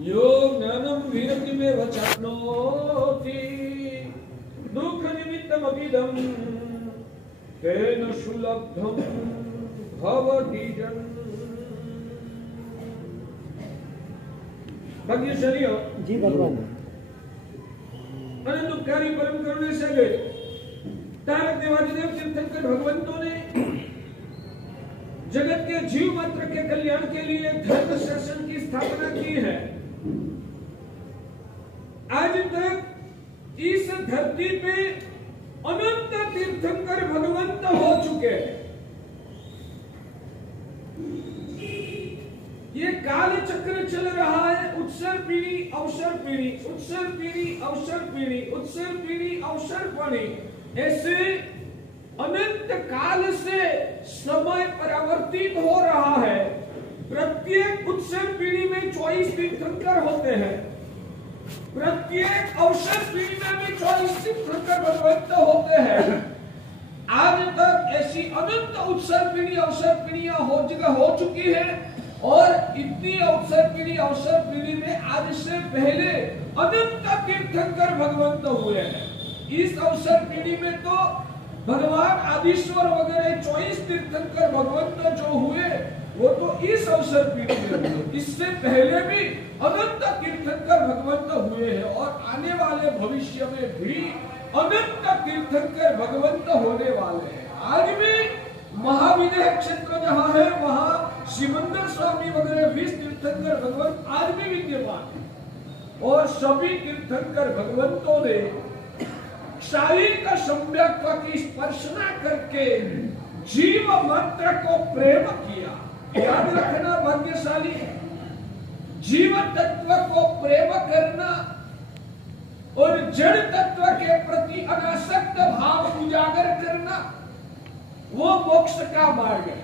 यो ज्ञानं विरक्तिमेव चाप्नोति दुःखनिमित्तमभिदं तेन सुलब्धं भवति जन्म। भाग्यशाली हो जी भगवान। दुखकारी परम करुणे से गए तारक देवादिदेव तीर्थंकर भगवंतों ने जगत के जीव मात्र के कल्याण के लिए धर्म शासन की स्थापना की है। आज तक इस धरती पे अनंत तीर्थंकर भगवंत हो चुके हैं। ये काल चक्र चल रहा है, उत्सर पीढ़ी अवसर पीढ़ी, उत्सर पीढ़ी अवसर पीढ़ी, उत्सर पीढ़ी अवसर पीढ़ी, ऐसे अनंत काल से समय परिवर्तित हो रहा है। प्रत्येक उत्सर पीढ़ी में 24 तीर्थंकर होते हैं, प्रत्येक अवसर पीढ़ी में भी 24 तीर्थंकर भगवंत होते हैं। आज तक ऐसी अनंत उत्सर पीढ़ी अवसर पीढ़ियां हो चुकी है और इतनी अवसर पीढ़ी में आज से पहले अनंत तीर्थंकर भगवंत हुए हैं। इस अवसर पीढ़ी में तो भगवान आदिश्वर वगैरह 24 तीर्थंकर भगवंत जो हुए वो तो इस अवसर पीढ़ी में हुए। इससे पहले भी अनंत तीर्थंकर भगवंत हुए हैं और आने वाले भविष्य में भी अनंत तीर्थंकर भगवंत होने वाले हैं। आज भी महाविदेह क्षेत्र जहाँ है वहाँ शिवंदर स्वामी वगैरह 20 तीर्थंकर भगवंत आज भी विद्यमान है और सभी तीर्थंकर भगवंतों ने शारीरिक सम्यक्त्व की स्पर्शना करके जीव मात्र को प्रेम किया। याद रखना भाग्यशाली, जीव तत्व को प्रेम करना और जड़ तत्व के प्रति अनासक्त भाव उजागर करना वो मोक्ष का मार्ग है।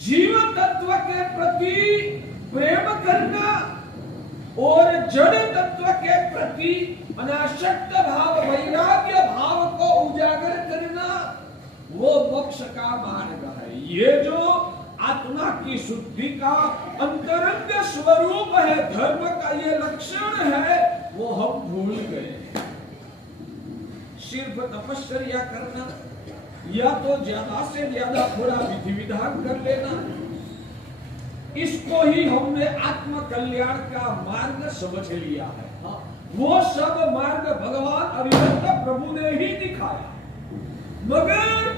जीव तत्व के प्रति प्रेम करना और जड़ तत्व के प्रति अनासक्त भाव वैराग्य भाव को उजागर करना वो मोक्ष का मार्ग है। ये जो आत्मा की शुद्धि का अंतरंग स्वरूप है, धर्म का ये लक्षण है, वो हम भूल गए। सिर्फ तपस्या करना या तो ज्यादा से ज्यादा थोड़ा विधि विधान कर लेना, इसको ही हमने आत्म कल्याण का मार्ग समझ लिया है। वो सब मार्ग भगवान अरिहंत प्रभु ने ही दिखाया, मगर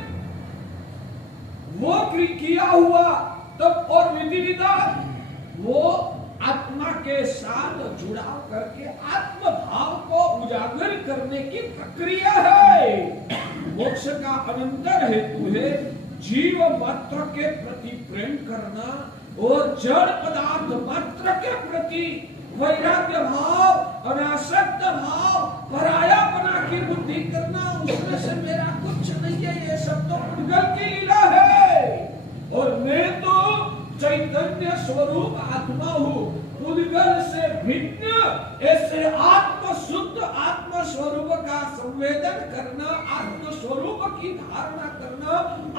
वो किया हुआ तब और विधि विधान वो आत्मा के साथ जुड़ाव करके आत्म भाव को उजागर करने की प्रक्रिया है। मोक्ष का अनंतर हेतु है जीव मात्र के प्रति प्रेम करना और जड़ पदार्थ मात्र के प्रति वैराग्य भाव, अनासक्त भाव, पराया बना की बुद्धि करना। उसमें से मेरा कुछ नहीं है, ये सब तो पुद्गल की लीला है और मैं तो चैतन्य स्वरूप आत्मा हूँ। पुद्गल से भिन्न ऐसे आत्म शुद्ध आत्म स्वरूप का संवेदन करना, आत्म स्वरूप की धारणा करना,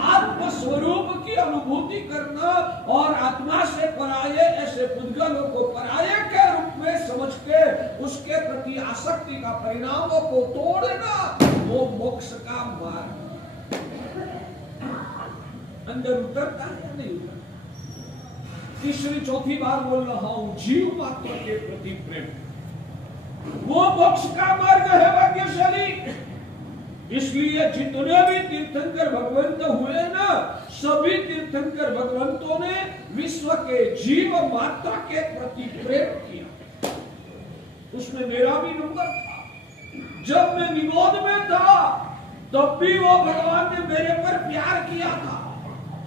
आत्म स्वरूप की अनुभूति करना और आत्मा से पराये ऐसे पुद्गलों को पराये के रूप में समझ के उसके प्रति आसक्ति का परिणामों को तोड़ना वो मोक्ष का मार्ग। अंदर उतरता है या नहीं उतरता? तीसरी चौथी बार बोल रहा हूं, जीव मात्र के प्रति प्रेम वो मोक्ष का मार्ग है भाग्यशाली। इसलिए जितने भी तीर्थंकर भगवंत हुए ना, सभी तीर्थंकर भगवंतों ने विश्व के जीव मात्र के प्रति प्रेम किया। उसमें मेरा भी नंबर था। जब मैं निगोद में था तब भी वो भगवान ने मेरे पर प्यार किया था।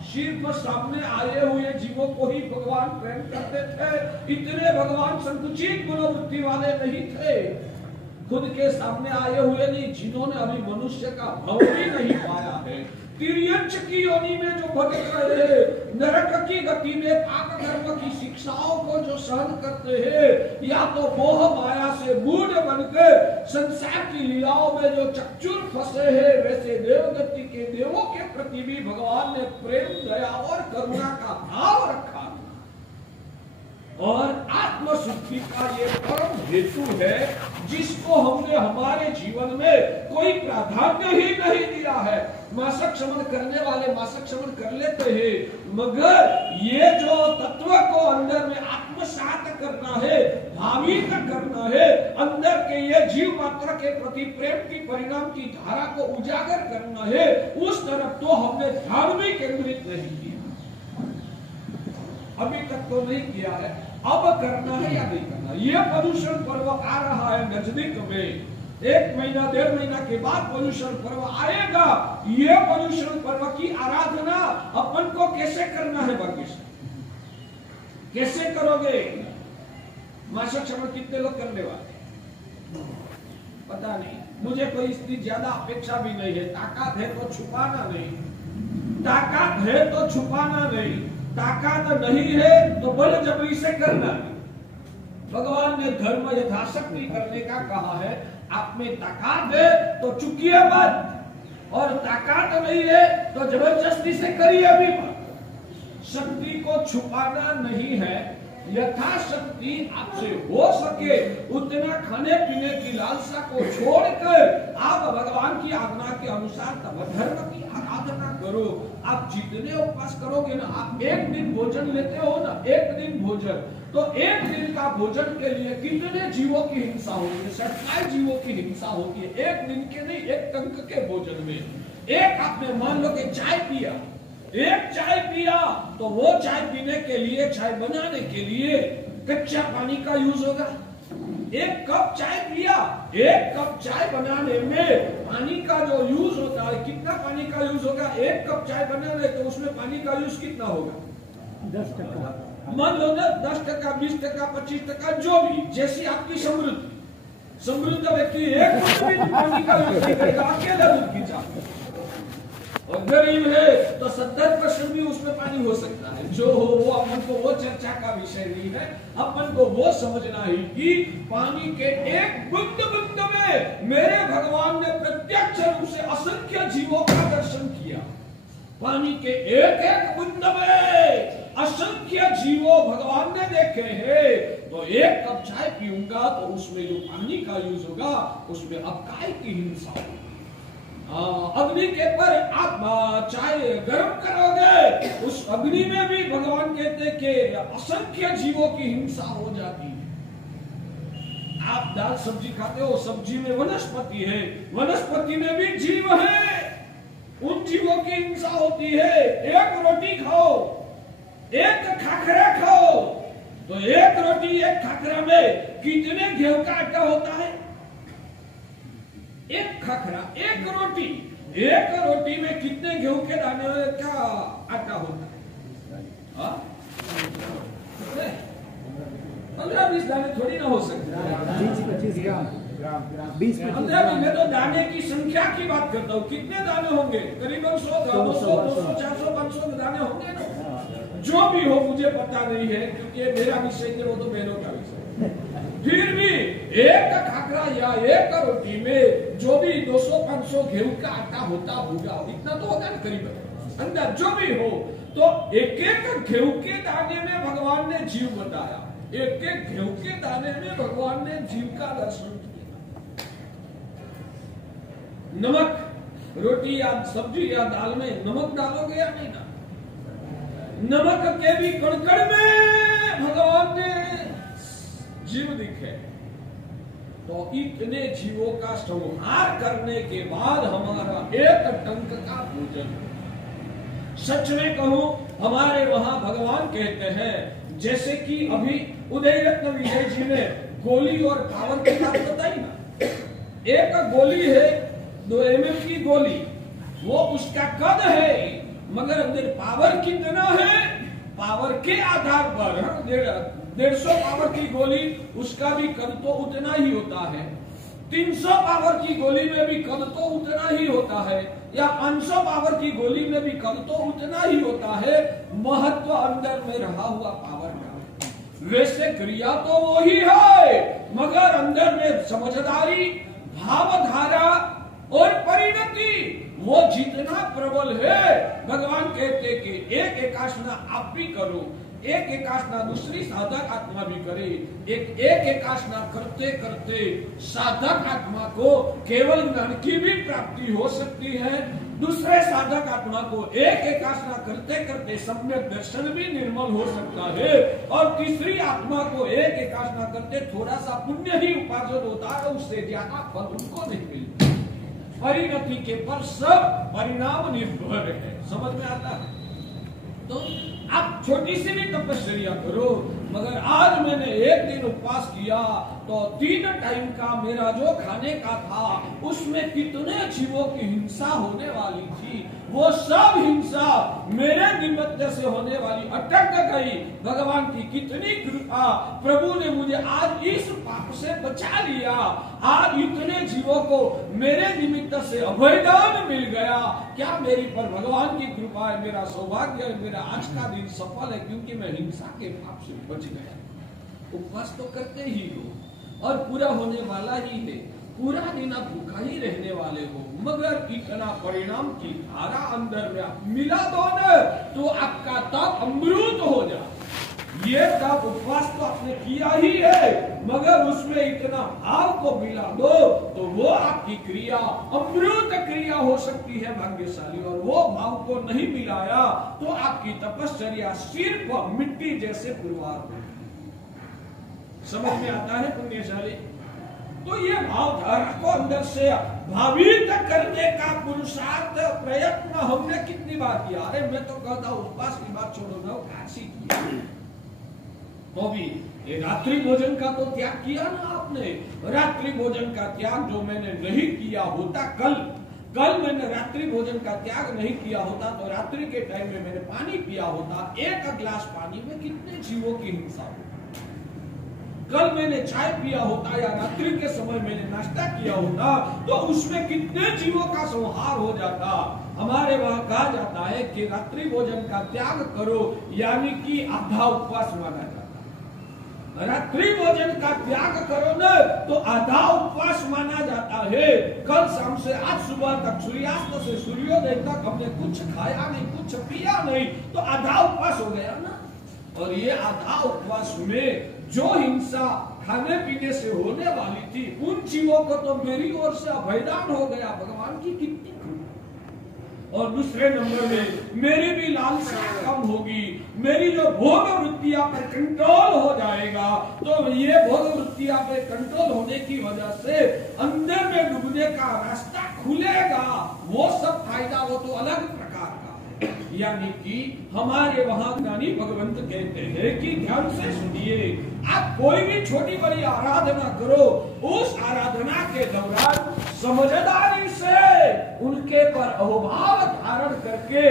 सिर्फ सामने आए हुए जीवों को ही भगवान प्रेम करते थे। इतने भगवान संकुचित मनोवृत्ति वाले नहीं थे। खुद के सामने आए हुए नहीं, जिन्होंने अभी मनुष्य का भाव भी नहीं पाया है, तिर्यंच की योनि में जो भटक रहे, नरक की गति में पाप कर्म की शिक्षाओं को जो सहन करते हैं, या तो मोह माया से मूढ़ बनकर संसार की लीलाओं में जो चकचूर फंसे हैं, वैसे देवगति के देवों के प्रति भी भगवान ने प्रेम, दया और करुणा का भाव रखा। और आज मुक्ति का ये परम हेतु है, जिसको हमने हमारे जीवन में कोई प्राधान्य ही नहीं दिया है। मासक शमन करने वाले मासक शमन कर लेते हैं, मगर ये जो तत्व को अंदर में आत्मसात करना है, भावित करना है, अंदर के ये जीव मात्र के प्रति प्रेम की परिणाम की धारा को उजागर करना है, उस तरफ तो हमने ध्यान भी केंद्रित नहीं किया, अभी तक तो नहीं किया है। अब करना है या नहीं करना? ये प्रदूषण पर्व आ रहा है नजदीक में, 1 महीना 1.5 महीना के बाद प्रदूषण पर्व आएगा। ये प्रदूषण पर्व की आराधना अपन को कैसे करना है? बाकी कैसे करोगे? मासक शमन कितने लोग करने वाले पता नहीं, मुझे कोई इतनी ज्यादा अपेक्षा भी नहीं है। ताकत है तो छुपाना नहीं, ताकत है तो छुपाना नहीं, ताकत नहीं है तो बलजबरी से करना नहीं। भगवान ने धर्म यथाशक्ति करने का कहा है। आप में ताकत है तो चुकिए मत, और ताकत नहीं है तो जबरदस्ती से करिए भी मत। शक्ति को छुपाना नहीं है, यथाशक्ति आपसे हो सके उतना खाने पीने की लालसा को छोड़कर आप भगवान की आज्ञा के अनुसार धर्म की आराधना करो। आप जितने उपवास करोगे ना, आप एक दिन भोजन लेते हो ना, एक दिन भोजन, तो एक दिन का भोजन के लिए कितने जीवों की हिंसा होती है? 27 जीवों की हिंसा होती है, एक दिन के नहीं, एक टंक के भोजन में। एक आपने मान लो कि चाय पिया, एक चाय पिया, तो वो चाय पीने के लिए, चाय बनाने के लिए कच्चा पानी का यूज होगा। एक कप चाय पिया, एक कप चाय बनाने में पानी का जो यूज होता है, कितना पानी का यूज होगा? एक कप चाय बनाने तो उसमें पानी का यूज कितना होगा? 10%। मान लो ना 10%, 20%, 25%, जो भी, जैसी आपकी समृद्ध व्यक्ति एक पानी का यूज नहीं करेगा, अकेला दूध की चाय। और गरीब है तो 70% भी उसमें पानी हो सकता है। जो हो वो अपन को वो चर्चा का विषय नहीं है। अपन को वो समझना है कि पानी के एक बूंद बूंद में मेरे भगवान ने प्रत्यक्ष रूप से असंख्य जीवों का दर्शन किया। पानी के एक एक बूंद में असंख्य जीवों भगवान ने देखे हैं। तो एक कप चाय पीऊंगा तो उसमें जो पानी का यूज होगा उसमें अब काय की हिंसा होगी। अग्नि के पर आप चाय गर्म करोगे, उस अग्नि में भी भगवान कहते कि असंख्य जीवों की हिंसा हो जाती है। आप दाल सब्जी खाते हो, सब्जी में वनस्पति है, वनस्पति में भी जीव है, उन जीवों की हिंसा होती है। एक रोटी खाओ, एक खाखरा खाओ, तो एक रोटी एक खाखरा में कितने गेहूं का आटा होता है? एक खाखरा, एक रोटी में कितने गेहूं के दाने का आटा होता है? 15-20 दाने थोड़ी ना हो सकते। 25 ग्राम, 15-20 में तो दाने की संख्या की बात करता हूँ। कितने दाने होंगे? करीबन 100, 200, 400, 500 दाने होंगे ना। जो भी हो मुझे पता नहीं है, क्योंकि मेरा विषय है, वो तो बहनों का विषय। फिर भी एक खाखरा या एक रोटी में जो भी 200-500 गेहूं का आटा होता होगा, इतना तो होगा ना करीब अंदर। जो भी हो, तो एक एक गेहूं के दाने में भगवान ने जीव बताया, एक एक गेहूं के दाने में भगवान ने जीव का दर्शन किया। नमक रोटी या सब्जी या दाल में नमक डालोगे या नहीं डालोगे? नमक के भी कणकण में भगवान ने जीव दिखे। तो इतने जीवों का संहार करने के बाद हमारा एक टंक का भोजन। सच में कहूं, हमारे वहां भगवान कहते हैं, जैसे कि अभी उदयरत्न विजय जी ने गोली और पावर की बात बताई ना। एक गोली है 2 mm की गोली, वो उसका कद है, मगर अंदर पावर कितना है? पावर के आधार पर 150 पावर की गोली, उसका भी कद तो उतना ही होता है। 300 पावर की गोली में भी कद तो उतना ही होता है, या 500 पावर की गोली में भी कद तो उतना ही होता है। महत्व अंदर में रहा हुआ पावर का। वैसे क्रिया तो वो ही है, मगर अंदर में समझदारी, भावधारा और परिणति वो जितना प्रबल है। भगवान कहते कि एक एकासना आप भी करो, एक एकासना दूसरी साधक आत्मा भी करे। एक एकासना करते करते साधक आत्मा को केवल ज्ञान की भी प्राप्ति हो सकती है। दूसरे साधक आत्मा को एक एकासना करते करते सम्यक दर्शन भी निर्मल हो सकता है। और तीसरी आत्मा को एक एकासना करते थोड़ा सा पुण्य ही उपार्जन होता है, उससे ज्यादा फल उनको नहीं मिलता। परिणति के पर सब परिणाम निर्भर है। समझ में आता है? तो आप छोटी सी भी तपस्या करो, मगर आज मैंने एक दिन उपवास किया तो 3 टाइम का मेरा जो खाने का था उसमें कितने जीवों की हिंसा होने वाली थी, वो सब हिंसा मेरे निमित्त से होने वाली अटक गई। भगवान की कितनी कृपा, प्रभु ने मुझे आज इस पाप से बचा लिया। आज इतने जीवों को मेरे निमित्त से अभयदान मिल गया। क्या मेरी पर भगवान की कृपा है, मेरा सौभाग्य है, मेरा आज का दिन सफल है, क्योंकि मैं हिंसा के पाप से बच गया। उपवास तो करते ही हो और पूरा होने वाला ही है, पूरा दिन आप भूखा ही रहने वाले हो, मगर इतना परिणाम की धारा अंदर में आप मिला दो न तो आपका तप अमृत हो जाए। ये तप उपवास तो आपने किया ही है, मगर उसमें इतना भाव को मिला दो तो वो आपकी क्रिया अमृत क्रिया हो सकती है भाग्यशाली। और वो भाव को नहीं मिलाया तो आपकी तपस्या सिर्फ मिट्टी जैसे पुरवार हो। समझ में आता है पुण्यशाली? तो ये भाव धारा को अंदर से भावित करने का पुरुषार्थ प्रयत्न हमने कितनी बार किया। अरे मैं तो कहता हूँ उपवास की बात छोड़ो ना, काशी किया तो भी ये रात्रि भोजन का तो त्याग किया ना आपने। रात्रि भोजन का त्याग जो मैंने नहीं किया होता, कल मैंने रात्रि भोजन का त्याग नहीं किया होता तो रात्रि के टाइम में मैंने पानी पिया होता, 1 गिलास पानी में कितने जीवों की हिंसा होती। कल मैंने चाय पिया होता या रात्रि के समय मैंने नाश्ता किया होता तो उसमें कितने जीवों का संहार हो जाता। हमारे वहां कहा जाता है कि रात्रि भोजन का त्याग करो, यानी कि आधा उपवास माना जाता है। रात्रि भोजन का त्याग करो न तो आधा उपवास माना जाता है। कल शाम से आज सुबह तक, सूर्यास्त से सूर्योदय तक हमने कुछ खाया नहीं, कुछ पिया नहीं, तो आधा उपवास हो गया ना। और ये आधा उपवास में जो हिंसा खाने पीने से होने वाली थी, उन जीवों को तो मेरी ओर से अभयदान हो गया। भगवान की कितनी कृपा। और दूसरे नंबर में मेरी भी लालसा कम होगी, मेरी जो भोग वृत्तियां पर कंट्रोल हो जाएगा। तो ये भोग वृत्तियां पे कंट्रोल होने की वजह से अंदर में डूबने का रास्ता खुलेगा। वो सब फायदा वो तो अलग प्रकार का। यानी कि हमारे वहां ज्ञानी भगवंत कहते हैं कि ध्यान से सुनिए, आप कोई भी छोटी बड़ी आराधना करो, उस आराधना के दौरान समझदारी से उनके पर अहोभाव धारण करके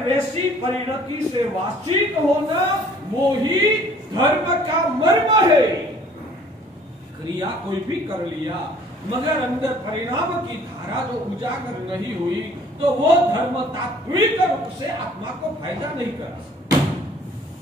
वैसी परिणति से वांछित होना, वो ही धर्म का मर्म है। क्रिया कोई भी कर लिया, मगर अंदर परिणाम की धारा जो उजागर नहीं हुई तो वो धर्म तात्विक रूप से आत्मा को फायदा नहीं कर सकता।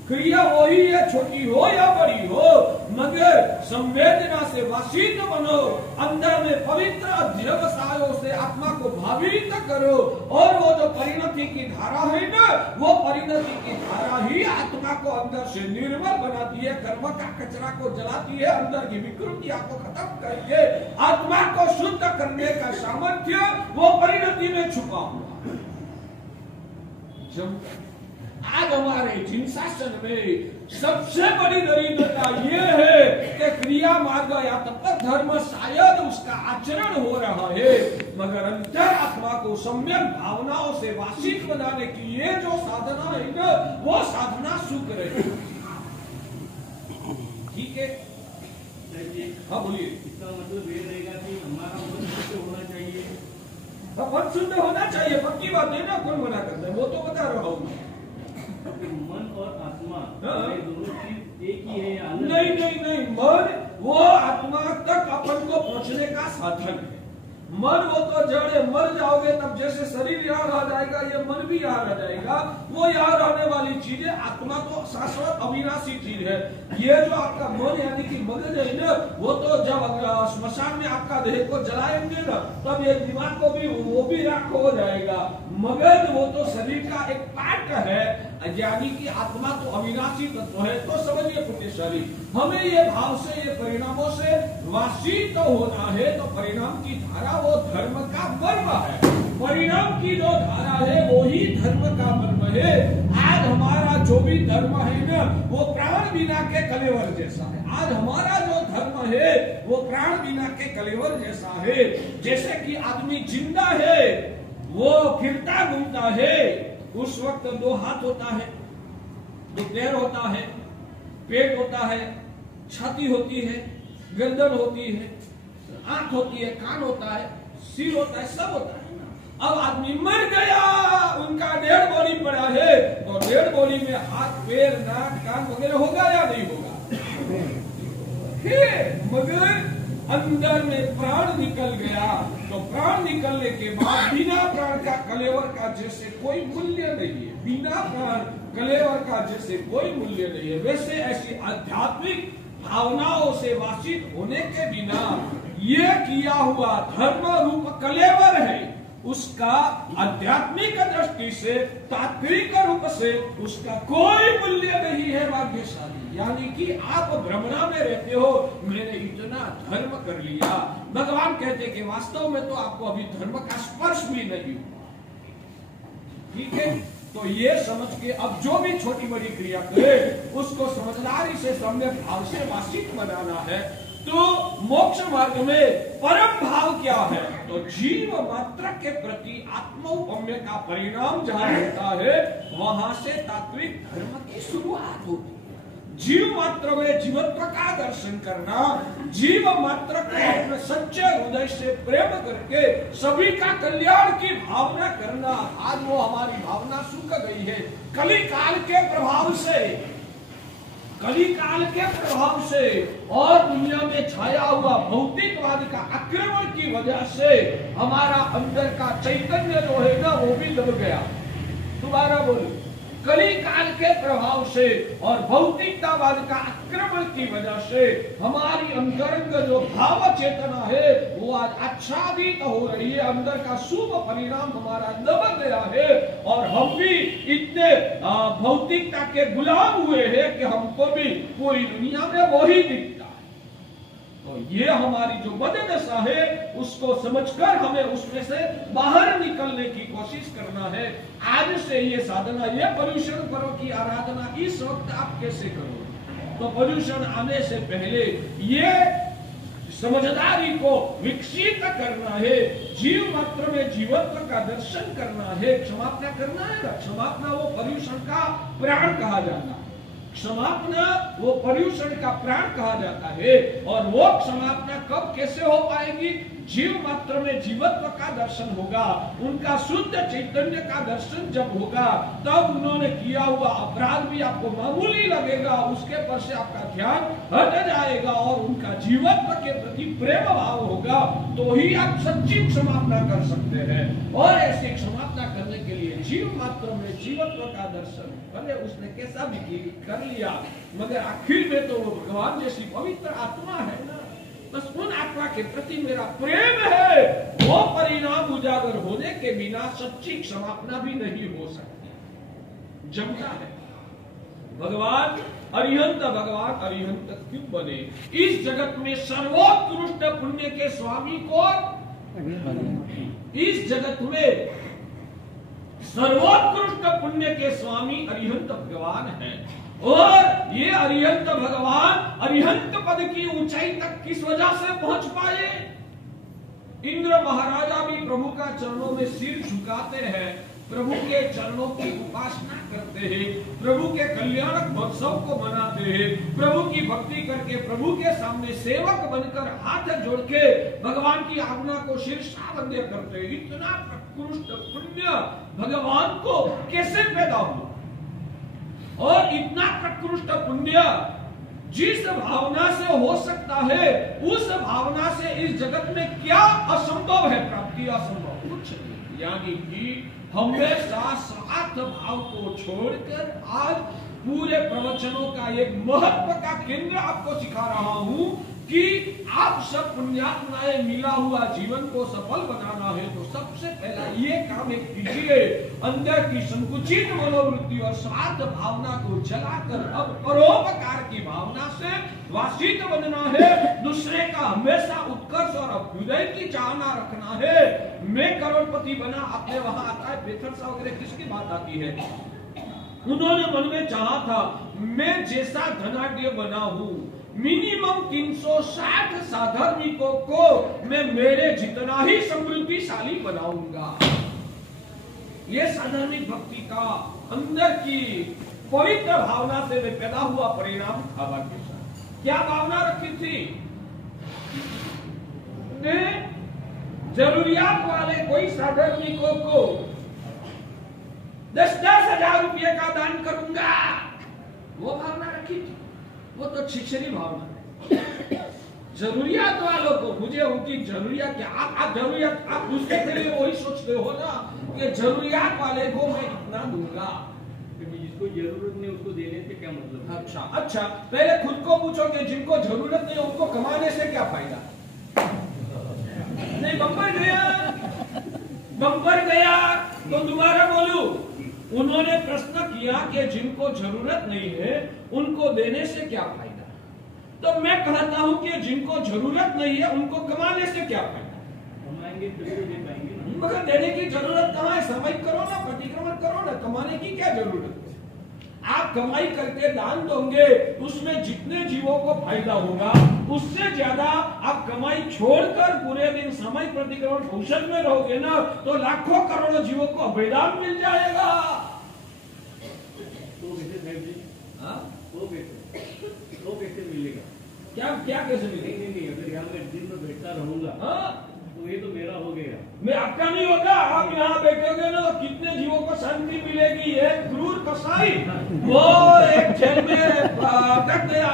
क्रिया वही है, छोटी हो या बड़ी हो, मगर संवेदना से वासित बनो, अंदर में पवित्र अध्यवसायों से आत्मा को भावित करो। और वो जो परिणति की धारा है ना, वो परिणति की धारा ही आत्मा को अंदर से निर्मल बनाती है, कर्म का कचरा को जलाती है, अंदर की विकृतियां को खत्म करके आत्मा को शुद्ध करने का सामर्थ्य वो परिणति में छुपा हुआ। आज हमारे जिन शासन में सबसे बड़ी दरिद्रता ये है कि क्रिया मार्ग या तप धर्म शायद उसका आचरण हो रहा है, मगर अंतर आत्मा को सम्यक भावनाओं से वासित बनाने की ये जो साधना है ना, वो साधना सुख रही। ठीक है, हाँ बोलिए। इसका मतलब ये रहेगा कि हमारा मन शुद्ध होना चाहिए। मन शुद्ध होना चाहिए, पक्की बात है ना, कौन मना करता है, वो तो बता रहा हूँ। मन और आत्मा दोनों चीज एक ही है या अलग? नहीं नहीं नहीं, मन वो आत्मा तक अपन को पहुंचने का साधन है। मन वो तो जड़ है, मर जाओगे तब जैसे शरीर यहाँ रह जाएगा, ये मन भी यहाँ रह जाएगा, वो यहाँ रहने वाली चीज है। आत्मा तो शाश्वत अविनाशी चीज है। ये जो आपका मन यानी कि मगज है ना, वो तो जब स्मशान में आपका देह को जलाएंगे ना, तब ये दिमाग को भी वो भी राख हो जाएगा। मगज वो तो शरीर का एक पार्ट है। यानी कि आत्मा तो अविनाशी तत्व है। तो समझिए पुण्यशाली, हमें ये भाव से, ये परिणामों से वासित होना है। तो परिणाम की धारा वो धर्म का मर्म है। परिणाम की जो धारा है वो ही धर्म का मर्म है। आज हमारा जो भी धर्म है ना, वो प्राण बिना के कलेवर जैसा है। आज हमारा जो धर्म है वो प्राण बिना के कलेवर जैसा है। जैसे कि आदमी जिंदा है, वो फिरता घूमता है, उस वक्त 2 हाथ होता है, 2 पैर होता है, पेट होता है, छाती होती है, गर्दन होती है, आंख होती है, कान होता है, सिर होता है, सब होता है। अब आदमी मर गया, उनका डेड बॉडी पड़ा है, तो डेड बॉडी में हाथ, पैर, नाक, कान वगैरह होगा या नहीं होगा? मगर अंदर में प्राण निकल गया, तो प्राण निकलने के बाद बिना प्राण का कलेवर का जैसे कोई मूल्य नहीं है। बिना प्राण कलेवर का जैसे कोई मूल्य नहीं है। वैसे ऐसी आध्यात्मिक भावनाओं से वासित होने के बिना ये किया हुआ धर्म रूप कलेवर है, उसका आध्यात्मिक दृष्टि से, तात्विक रूप से उसका कोई मूल्य नहीं है भाग्यशाली। यानी कि आप भ्रमणा में रहते हो, मैंने इतना धर्म कर लिया। भगवान कहते कि वास्तव में तो आपको अभी धर्म का स्पर्श भी नहीं हुआ। ठीक है, तो ये समझ के अब जो भी छोटी बड़ी क्रिया करे उसको समझदारी से, सम्य भाव से वासित बनाना है। तो मोक्ष मार्ग में परम भाव क्या है? तो जीव मात्र के प्रति आत्मौपम्य का परिणाम जहां होता है, वहां से तात्विक धर्म की शुरुआत होती है। जीव मात्र में जीवत्व का दर्शन करना, जीव मात्र को अपने सच्चे हृदय से प्रेम करके सभी का कल्याण की भावना करना। आज वो हमारी भावना सूख गई है कली काल के प्रभाव से, कली काल के प्रभाव से और दुनिया में छाया हुआ भौतिकवाद का आक्रमण की वजह से हमारा अंदर का चैतन्य जो है ना, वो भी दब गया। दोबारा बोलो, कली काल के प्रभाव से और भौतिकतावाद का आक्रमण की वजह से हमारी अंतरंग जो भाव चेतना है वो आज आच्छादित हो रही है। अंदर का शुभ परिणाम हमारा दब गया है और हम भी इतने भौतिकता के गुलाम हुए हैं कि हमको भी पूरी दुनिया में वही दिखता है। तो ये हमारी जो बददशा है उसको समझकर हमें उसमें से बाहर निकलने की कोशिश करना है। आज से ये साधना, ये पर्युषण पर्व की आराधना इस वक्त आप कैसे करोगे? तो पर्युषण आने से पहले ये समझदारी को विकसित करना है। जीव मात्र में जीवत्व का दर्शन करना है, क्षमापना करना है। क्षमापना वो पर्युषण का प्राण कहा जाता है। क्षमापना वो पर्युषण का प्राण कहा जाता है। और वो क्षमापना कब कैसे हो पाएगी? जीव मात्र में जीवत्व का दर्शन होगा, उनका शुद्ध चैतन्य का दर्शन जब होगा, तब उन्होंने किया हुआ अपराध भी आपको मामूली लगेगा, उसके पर से आपका ध्यान हट जाएगा और उनका जीवत्व के प्रति प्रेम भाव होगा। तो ही आप सच्ची क्षमापना कर सकते हैं। और ऐसी क्षमापना करने के लिए जीव मात्र में जीवत्व का दर्शन, भले उसने कैसा भी कर लिया, मगर आखिर में तो वो भगवान जैसी पवित्र आत्मा है ना, बस उन आत्मा के प्रति मेरा प्रेम है। वो परिणाम उजागर होने के बिना सच्ची क्षमापना भी नहीं हो सकती। जमता है भगवान अरिहंत क्यों बने? इस जगत में सर्वोत्कृष्ट पुण्य के स्वामी कौन? इस जगत में सर्वोत्कृष्ट पुण्य के स्वामी अरिहंत भगवान है। और ये अरिहंत भगवान अरिहंत पद की ऊंचाई तक किस वजह से पहुंच पाए? इंद्र महाराजा भी प्रभु का चरणों में सिर झुकाते हैं, प्रभु के चरणों की उपासना करते हैं, प्रभु के कल्याणक महोत्सव को मनाते हैं, प्रभु की भक्ति करके प्रभु के सामने सेवक बनकर हाथ जोड़ के भगवान की आज्ञा को शीर्षावंद्य करते हैं। इतना प्रकृष्ट पुण्य भगवान को कैसे पैदा हुआ? और इतना प्रकृष्ट पुण्य जिस भावना से हो सकता है, उस भावना से इस जगत में क्या असंभव है? प्राप्ति असंभव कुछ नहीं। यानी कि हमेशा स्वार्थ भाव को छोड़कर आज पूरे प्रवचनों का एक महत्व का केंद्र आपको सिखा रहा हूं कि आप सब पुण्यात्माएं मिला हुआ जीवन को सफल बनाना है तो सबसे पहला ये काम एक कीजिए, अंदर की संकुचित मनोवृत्ति और स्वार्थ भावना को जलाकर अब परोपकार की भावना से वासित बनना है। दूसरे का हमेशा उत्कर्ष और अभ्युदय की चाहना रखना है। मैं करोड़पति बना, आपने वहां आता है बेथरसा वगैरह किसकी बात आती है? उन्होंने मन में चाहा था मैं जैसा धनाढ्य बना हूं, मिनिमम 360 साधर्मिकों को मैं मेरे जितना ही समृद्धिशाली बनाऊंगा। ये साधर्मिक भक्ति का अंदर की पवित्र भावना से मैं पैदा हुआ परिणाम था। क्या भावना रखी थी? जरूरियात वाले कोई साधर्मिकों को 10-10 हजार रुपये का दान करूंगा, वो भावना रखी थी। वो तो छिछरी भावना है। जरूरियात वालों को, मुझे उनकी जरूरियात क्या, आप जरूरियात आप दूसरे के लिए वही सोचते हो ना कि जरूरियात वाले को मैं इतना दूंगा। जिसको जरूरत नहीं उसको देने से क्या मतलब? अच्छा पहले खुद को पूछो कि जिनको जरूरत नहीं उनको कमाने से क्या फायदा? नहीं, बम्पर गया तो दोबारा बोलू। उन्होंने प्रश्न किया कि जिनको जरूरत नहीं है उनको देने से क्या फायदा? तो मैं कहता हूं कि जिनको जरूरत नहीं है उनको कमाने से क्या फायदा? कमाएंगे तो दे पाएंगे ना। मगर देने की जरूरत कहाँ है? सामयिक करो ना, प्रतिक्रमण करो ना, कमाने की क्या जरूरत है? आप कमाई करके दान दोगे उसमें जितने जीवों को फायदा होगा उससे ज्यादा आप कमाई छोड़कर पूरे दिन सामयिक प्रतिक्रमण कौशल में रहोगे ना तो लाखों करोड़ों जीवों को अभयदान मिल जाएगा। तो कैसे मिलेगा? क्या कैसे मिलेगा? नहीं, अगर यहाँ मैं दिन में बैठता रहूंगा तो ये तो मेरा हो गया। मैं आपका नहीं होगा। आप यहाँ बैठोगे ना तो कितने जीवों को शांति मिलेगी। एक क्रूर कसाई वो एक जेल में अटक गया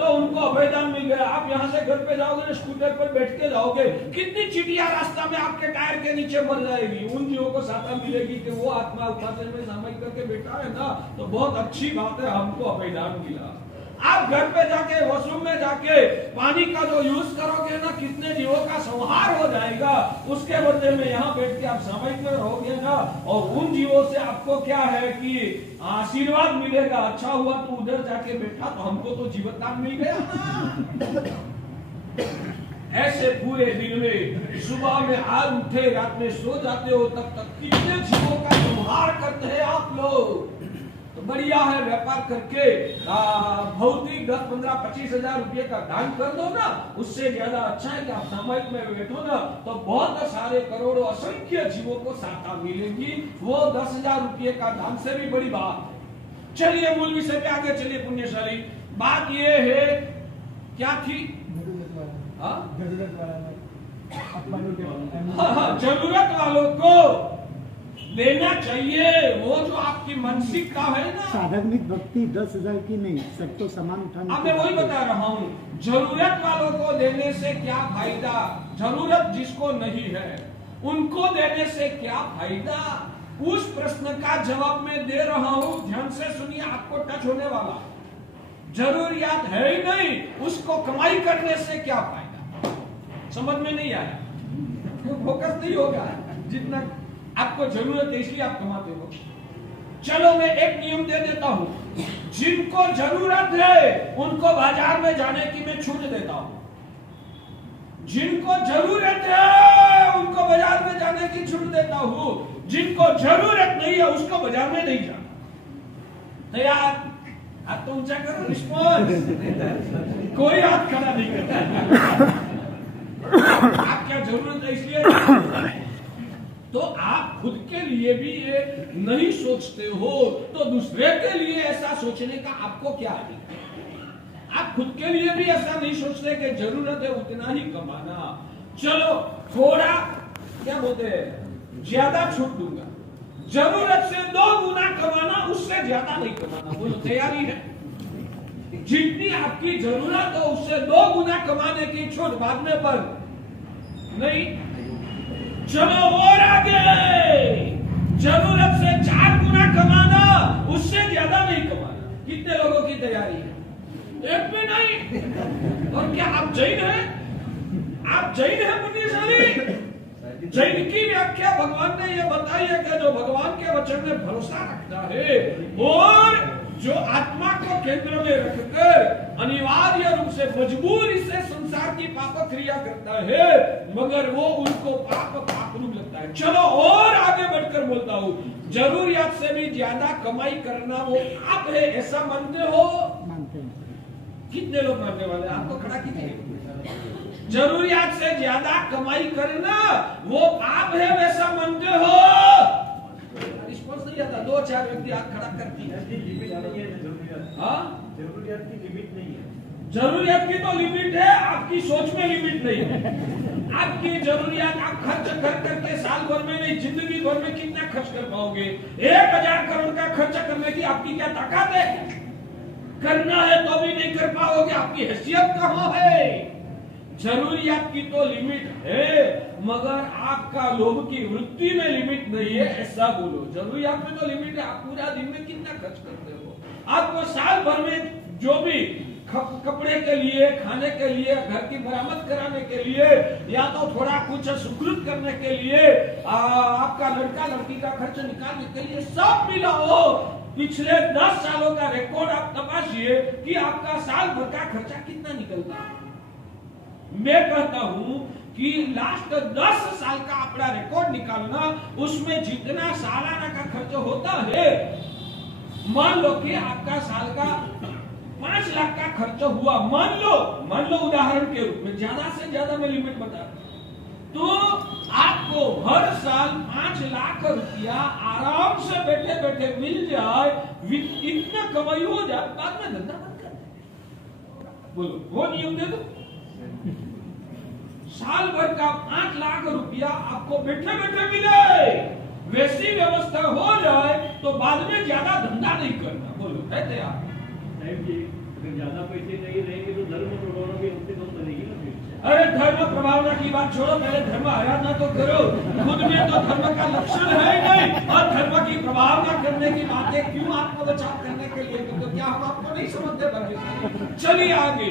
तो उनको अभयदान मिल गया। आप यहाँ से घर पे जाओगे ना, स्कूटर पर बैठ के जाओगे, कितनी चिड़िया रास्ता में आपके टायर के नीचे मर जाएगी। उन जीवों को सहायता मिलेगी कि वो आत्मा उपासन में सामयिक करके बैठा है ना, तो बहुत अच्छी बात है, हमको अभयदान मिला। आप घर पे जाके वॉशरूम में जाके पानी का जो यूज करोगे ना, कितने जीवों का संहार हो जाएगा। उसके बदले में यहाँ बैठ के आप सामयिक में रहोगे ना, और उन जीवों से आपको क्या है कि आशीर्वाद मिलेगा। अच्छा हुआ तो उधर जाके बैठा तो हमको तो जीवनदान मिल गया ना। ऐसे पूरे दिन में सुबह में आज उठे, रात में सो जाते हो, तब तक कितने जीवों का संहार करते हैं आप लोग। तो बढ़िया है, व्यापार करके भौतिक 10, 15, 25 हजार रुपये का दान कर दो ना, उससे ज्यादा अच्छा है कि आप सामयिक में बैठो ना तो बहुत सारे करोड़ों असंख्य जीवों को सहायता मिलेगी। वो 10,000 रुपये का दान से भी बड़ी बात। चलिए मूल विषय पे आगे चलिए पुण्यशाली। बात ये है, क्या थी? जरूरत वालों को देना चाहिए। वो जो आपकी मानसिकता है ना, साधर्मिक भक्ति 10,000 की नहीं, सब तो सामान उठाने। अब मैं वही बता रहा हूँ, जरूरत वालों को देने से क्या फायदा? जरूरत जिसको नहीं है उनको देने से क्या फायदा? उस प्रश्न का जवाब मैं दे रहा हूँ, ध्यान से सुनिए, आपको टच होने वाला। जरूरियात है ही नहीं, उसको कमाई करने से क्या फायदा? समझ में नहीं आया? फोकस नहीं होगा जितना आपको जरूरत है, इसलिए आप कमाते हो। चलो मैं एक नियम दे देता हूं, जिनको जरूरत है उनको बाजार में जाने की मैं छूट देता हूं। जिनको जरूरत है उनको बाजार में जाने की छूट देता हूं। जिनको जरूरत नहीं है उसको बाजार में नहीं जाना। तैयार? हाथ तो ऊंचा करो, रिस्पॉन्स। कोई हाथ खड़ा नहीं करता। आप क्या जरूरत है इसलिए तो आप खुद के लिए भी ये नहीं सोचते हो, तो दूसरे के लिए ऐसा सोचने का आपको क्या है? आप खुद के लिए भी ऐसा नहीं सोचते कि जरूरत है उतना ही कमाना। चलो थोड़ा क्या बोलते हैं, ज्यादा छूट दूंगा। जरूरत से 2 गुना कमाना, उससे ज्यादा नहीं कमाना। बोलो तैयारी है? जितनी आपकी जरूरत हो उससे 2 गुना कमाने की छूट, बाद में बंद नहीं। चलो और आगे, जरूरत से 4 गुना कमाना, उससे ज्यादा नहीं कमाना। कितने लोगों की तैयारी है? एक भी नहीं। और क्या आप जैन हैं? आप जैन हैं बुद्धिशाली? जैन की व्याख्या भगवान ने यह बताई है कि जो भगवान के वचन में भरोसा रखता है और जो आत्मा को केंद्र में रखकर अनिवार्य रूप से मजबूरी से संसार की पाप क्रिया करता है, मगर वो उनको पाप रूप लगता है। चलो और आगे बढ़कर बोलता हूँ, जरूरियात से भी ज्यादा कमाई करना वो पाप है, ऐसा मानते हो? मानते हैं। कितने लोग मानने वाले? आपको खड़ा कीजिए। जरूरियात से ज्यादा कमाई करना वो पाप है, वैसा मानते हो? रिस्पॉन्स नहीं आता। 2-4 व्यक्ति हाथ खड़ा करती है। जरूरियात की लिमिट नहीं है। जरूरियात की तो लिमिट है, आपकी सोच में लिमिट नहीं है। आपकी जरूरियात आप खर्च कर करके साल भर में नहीं, जिंदगी भर में कितना खर्च कर पाओगे? 1000 करोड़ का खर्च करने की आपकी क्या ताकत है? करना है तो भी नहीं कर पाओगे, आपकी हैसियत कहाँ है? जरूरियात की तो लिमिट है, मगर आपका लोभ की वृत्ति में लिमिट नहीं है, ऐसा बोलो। जरूरियात में तो लिमिट है, आप पूरा दिन में कितना खर्च करते हो? आपको साल भर में जो भी कपड़े के लिए, खाने के लिए, घर की मरम्मत कराने के लिए, या तो थोड़ा कुछ सुकृत करने के लिए, आपका लड़का लड़की का खर्च निकालने के लिए सब मिला हो। पिछले 10 सालों का रिकॉर्ड आप तपासिए कि आपका साल भर का खर्चा कितना निकलता है। मैं कहता हूं कि लास्ट 10 साल का अपना रिकॉर्ड निकालना, उसमें जितना सालाना का खर्च होता है, मान लो कि आपका साल का 5 लाख का खर्च हुआ, मान लो उदाहरण के रूप में, ज्यादा से ज्यादा मैं लिमिट बता, तो आपको हर साल 5 लाख रुपया आराम से बैठे बैठे मिल जाए, इतना कमाई हो जाए, बाद में धंधा बंद कर दे। बोलो, वो नियम दे दो। साल भर का 5 लाख रुपया आपको बैठे बैठे मिले, वैसी व्यवस्था हो जाए तो बाद में ज्यादा धंधा नहीं करना। बोलो, कहते आप? अगर ज्यादा पैसे नहीं रहेंगे तो धर्म प्रभावना भी हमसे कम बनेगी ना फिर। अरे धर्म प्रभावना की बात छोड़ो, पहले धर्म आराधना तो करो। खुद में तो धर्म का लक्षण है नहीं, और धर्म की प्रभावना करने की बातें क्यों आपको बचाव करने के लिए? तो क्या हम आपको नहीं समझते भाग्यशाली? चलिए आगे।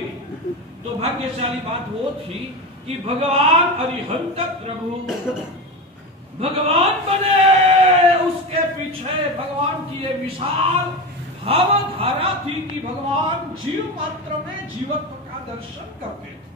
तो भाग्यशाली बात वो थी कि भगवान अरिहंत प्रभु भगवान बने, उसके पीछे भगवान की ये विशाल भावधारा थी कि भगवान जीव मात्र में जीवत्व का दर्शन करते थे।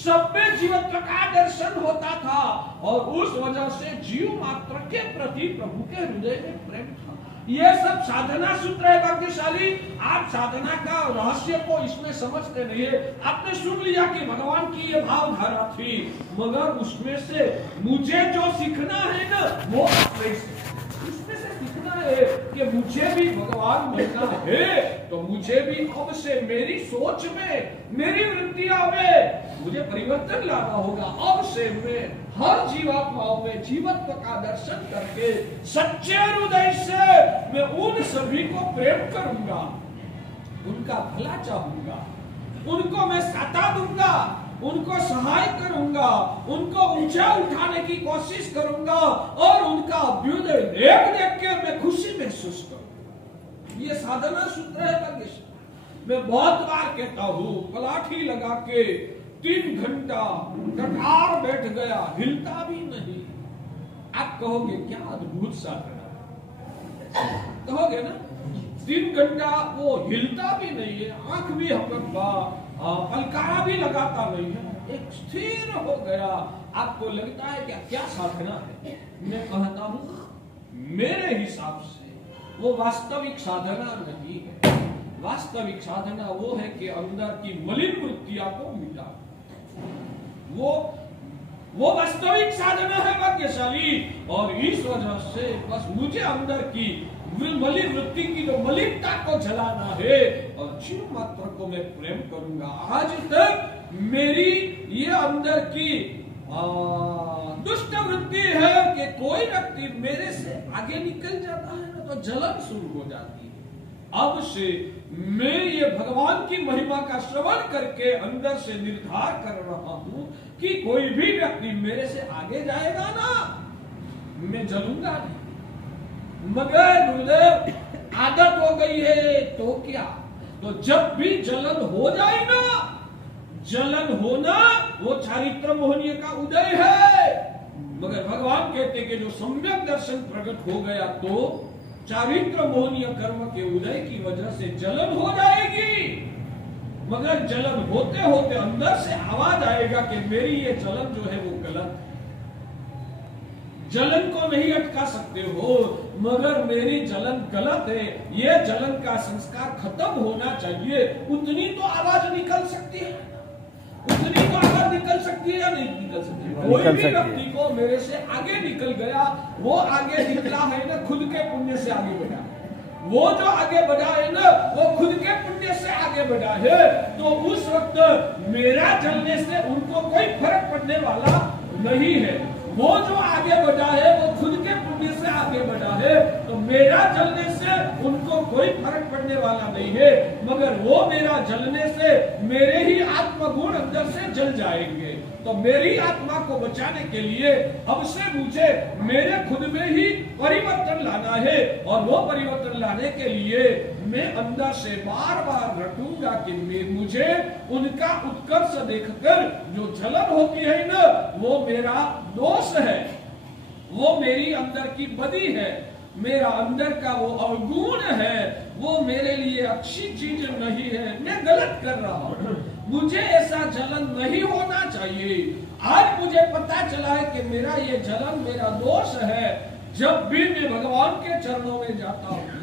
सब में जीवत्व का दर्शन होता था, और उस वजह से जीव मात्र के प्रति प्रभु के हृदय में प्रेम था। ये सब साधना सूत्र है भाग्यशाली। आप साधना का रहस्य को इसमें समझते नहीं है। आपने सुन लिया कि भगवान की ये भावधारा थी, मगर उसमें से मुझे जो सीखना है ना, वो आप नहीं सीखते। उसमें से सीखना है कि मुझे भी भगवान मिलना है, तो मुझे भी अब से मेरी सोच में, मेरी वृत्तियों में मुझे परिवर्तन लाना होगा। अब से मैं हर जीवात्माओं में जीवत्व का दर्शन करके सच्चे हृदय से मैं उन सभी को प्रेम करूंगा, उनका भला चाहूंगा, उनको मैं सता दूंगा, उनको सहाय करूंगा, उनको ऊंचा उठाने की कोशिश करूंगा, और उनका अभ्युदय देख देख के मैं खुशी महसूस करूंगा। ये साधना सूत्र है भाग्यशाली। मैं बहुत बार कहता हूँ, पलाठी लगा के 3 घंटा कटार बैठ गया, हिलता भी नहीं। आप कहोगे क्या अद्भुत साधना, कहोगे ना? 3 घंटा वो हिलता भी नहीं है, आंख भी पलकारा भी लगाता नहीं है, एक स्थिर हो गया। आपको लगता है क्या साधना है? मैं कहता हूँ मेरे हिसाब से वो वास्तविक साधना नहीं है। वास्तविक साधना वो है कि अंदर की मलिन वृत्तियों को मिटा, वो वास्तविक साधना है भाग्यशाली। और इस वजह से बस मुझे अंदर की मलिन वृत्ति की जो मलिनता को जलाना है, और जीव मात्र को मैं प्रेम करूंगा। आज तक मेरी ये अंदर की दुष्ट वृत्ति है कि कोई व्यक्ति मेरे से आगे निकल जाता है ना, तो जलन शुरू हो जाती है। अब से मैं ये भगवान की महिमा का श्रवण करके अंदर से निर्धार कर रहा हूं कि कोई भी व्यक्ति मेरे से आगे जाएगा ना, मैं जलूंगा नहीं। मगर गुरुदेव आदत हो गई है तो क्या? तो जब भी जलन हो जाए ना, जलन होना वो चारित्र मोहनीय का उदय है। मगर भगवान कहते कि जो सम्यक दर्शन प्रकट हो गया तो चारित्र मोहनीय कर्म के उदय की वजह से जलन हो जाएगी। मगर जलन होते होते अंदर से आवाज आएगा कि मेरी ये जलन जो है वो गलत है। जलन को नहीं अटका सकते हो, मगर मेरी जलन गलत है, ये जलन का संस्कार खत्म होना चाहिए। उतनी तो आवाज निकल सकती है, उतनी तो आवाज निकल सकती है या नहीं निकल सकती है? कोई भी व्यक्ति को मेरे से आगे निकल गया, वो आगे निकला है ना खुद के पुण्य से आगे बढ़ा। वो जो आगे बढ़ा है ना वो खुद के पुण्य से आगे बढ़ा है। तो उस वक्त मेरा जलने से उनको कोई फर्क पड़ने वाला नहीं है। वो जो आगे बढ़ा है वो खुद के पुण्य से आगे बढ़ा है, तो मेरा जलने से उनको कोई फर्क पड़ने वाला नहीं है। मगर वो मेरा जलने से मेरे ही आत्मगुण अंदर से जल जाएंगे। तो मेरी आत्मा को बचाने के लिए अब से मुझे मेरे खुद में ही परिवर्तन लाना है, और वो परिवर्तन लाने के लिए मैं अंदर से बार बार रटूंगा कि मुझे उनका उत्कर्ष देखकर जो जलन होती है ना वो मेरा दोष है, वो मेरी अंदर की बदी है, मेरा अंदर का वो अवगुण है, वो मेरे लिए अच्छी चीज नहीं है, मैं गलत कर रहा हूँ। मुझे ऐसा जलन नहीं होना चाहिए। आज मुझे पता चला है कि मेरा ये जलन मेरा दोष है। जब भी मैं भगवान के चरणों में जाता हूँ,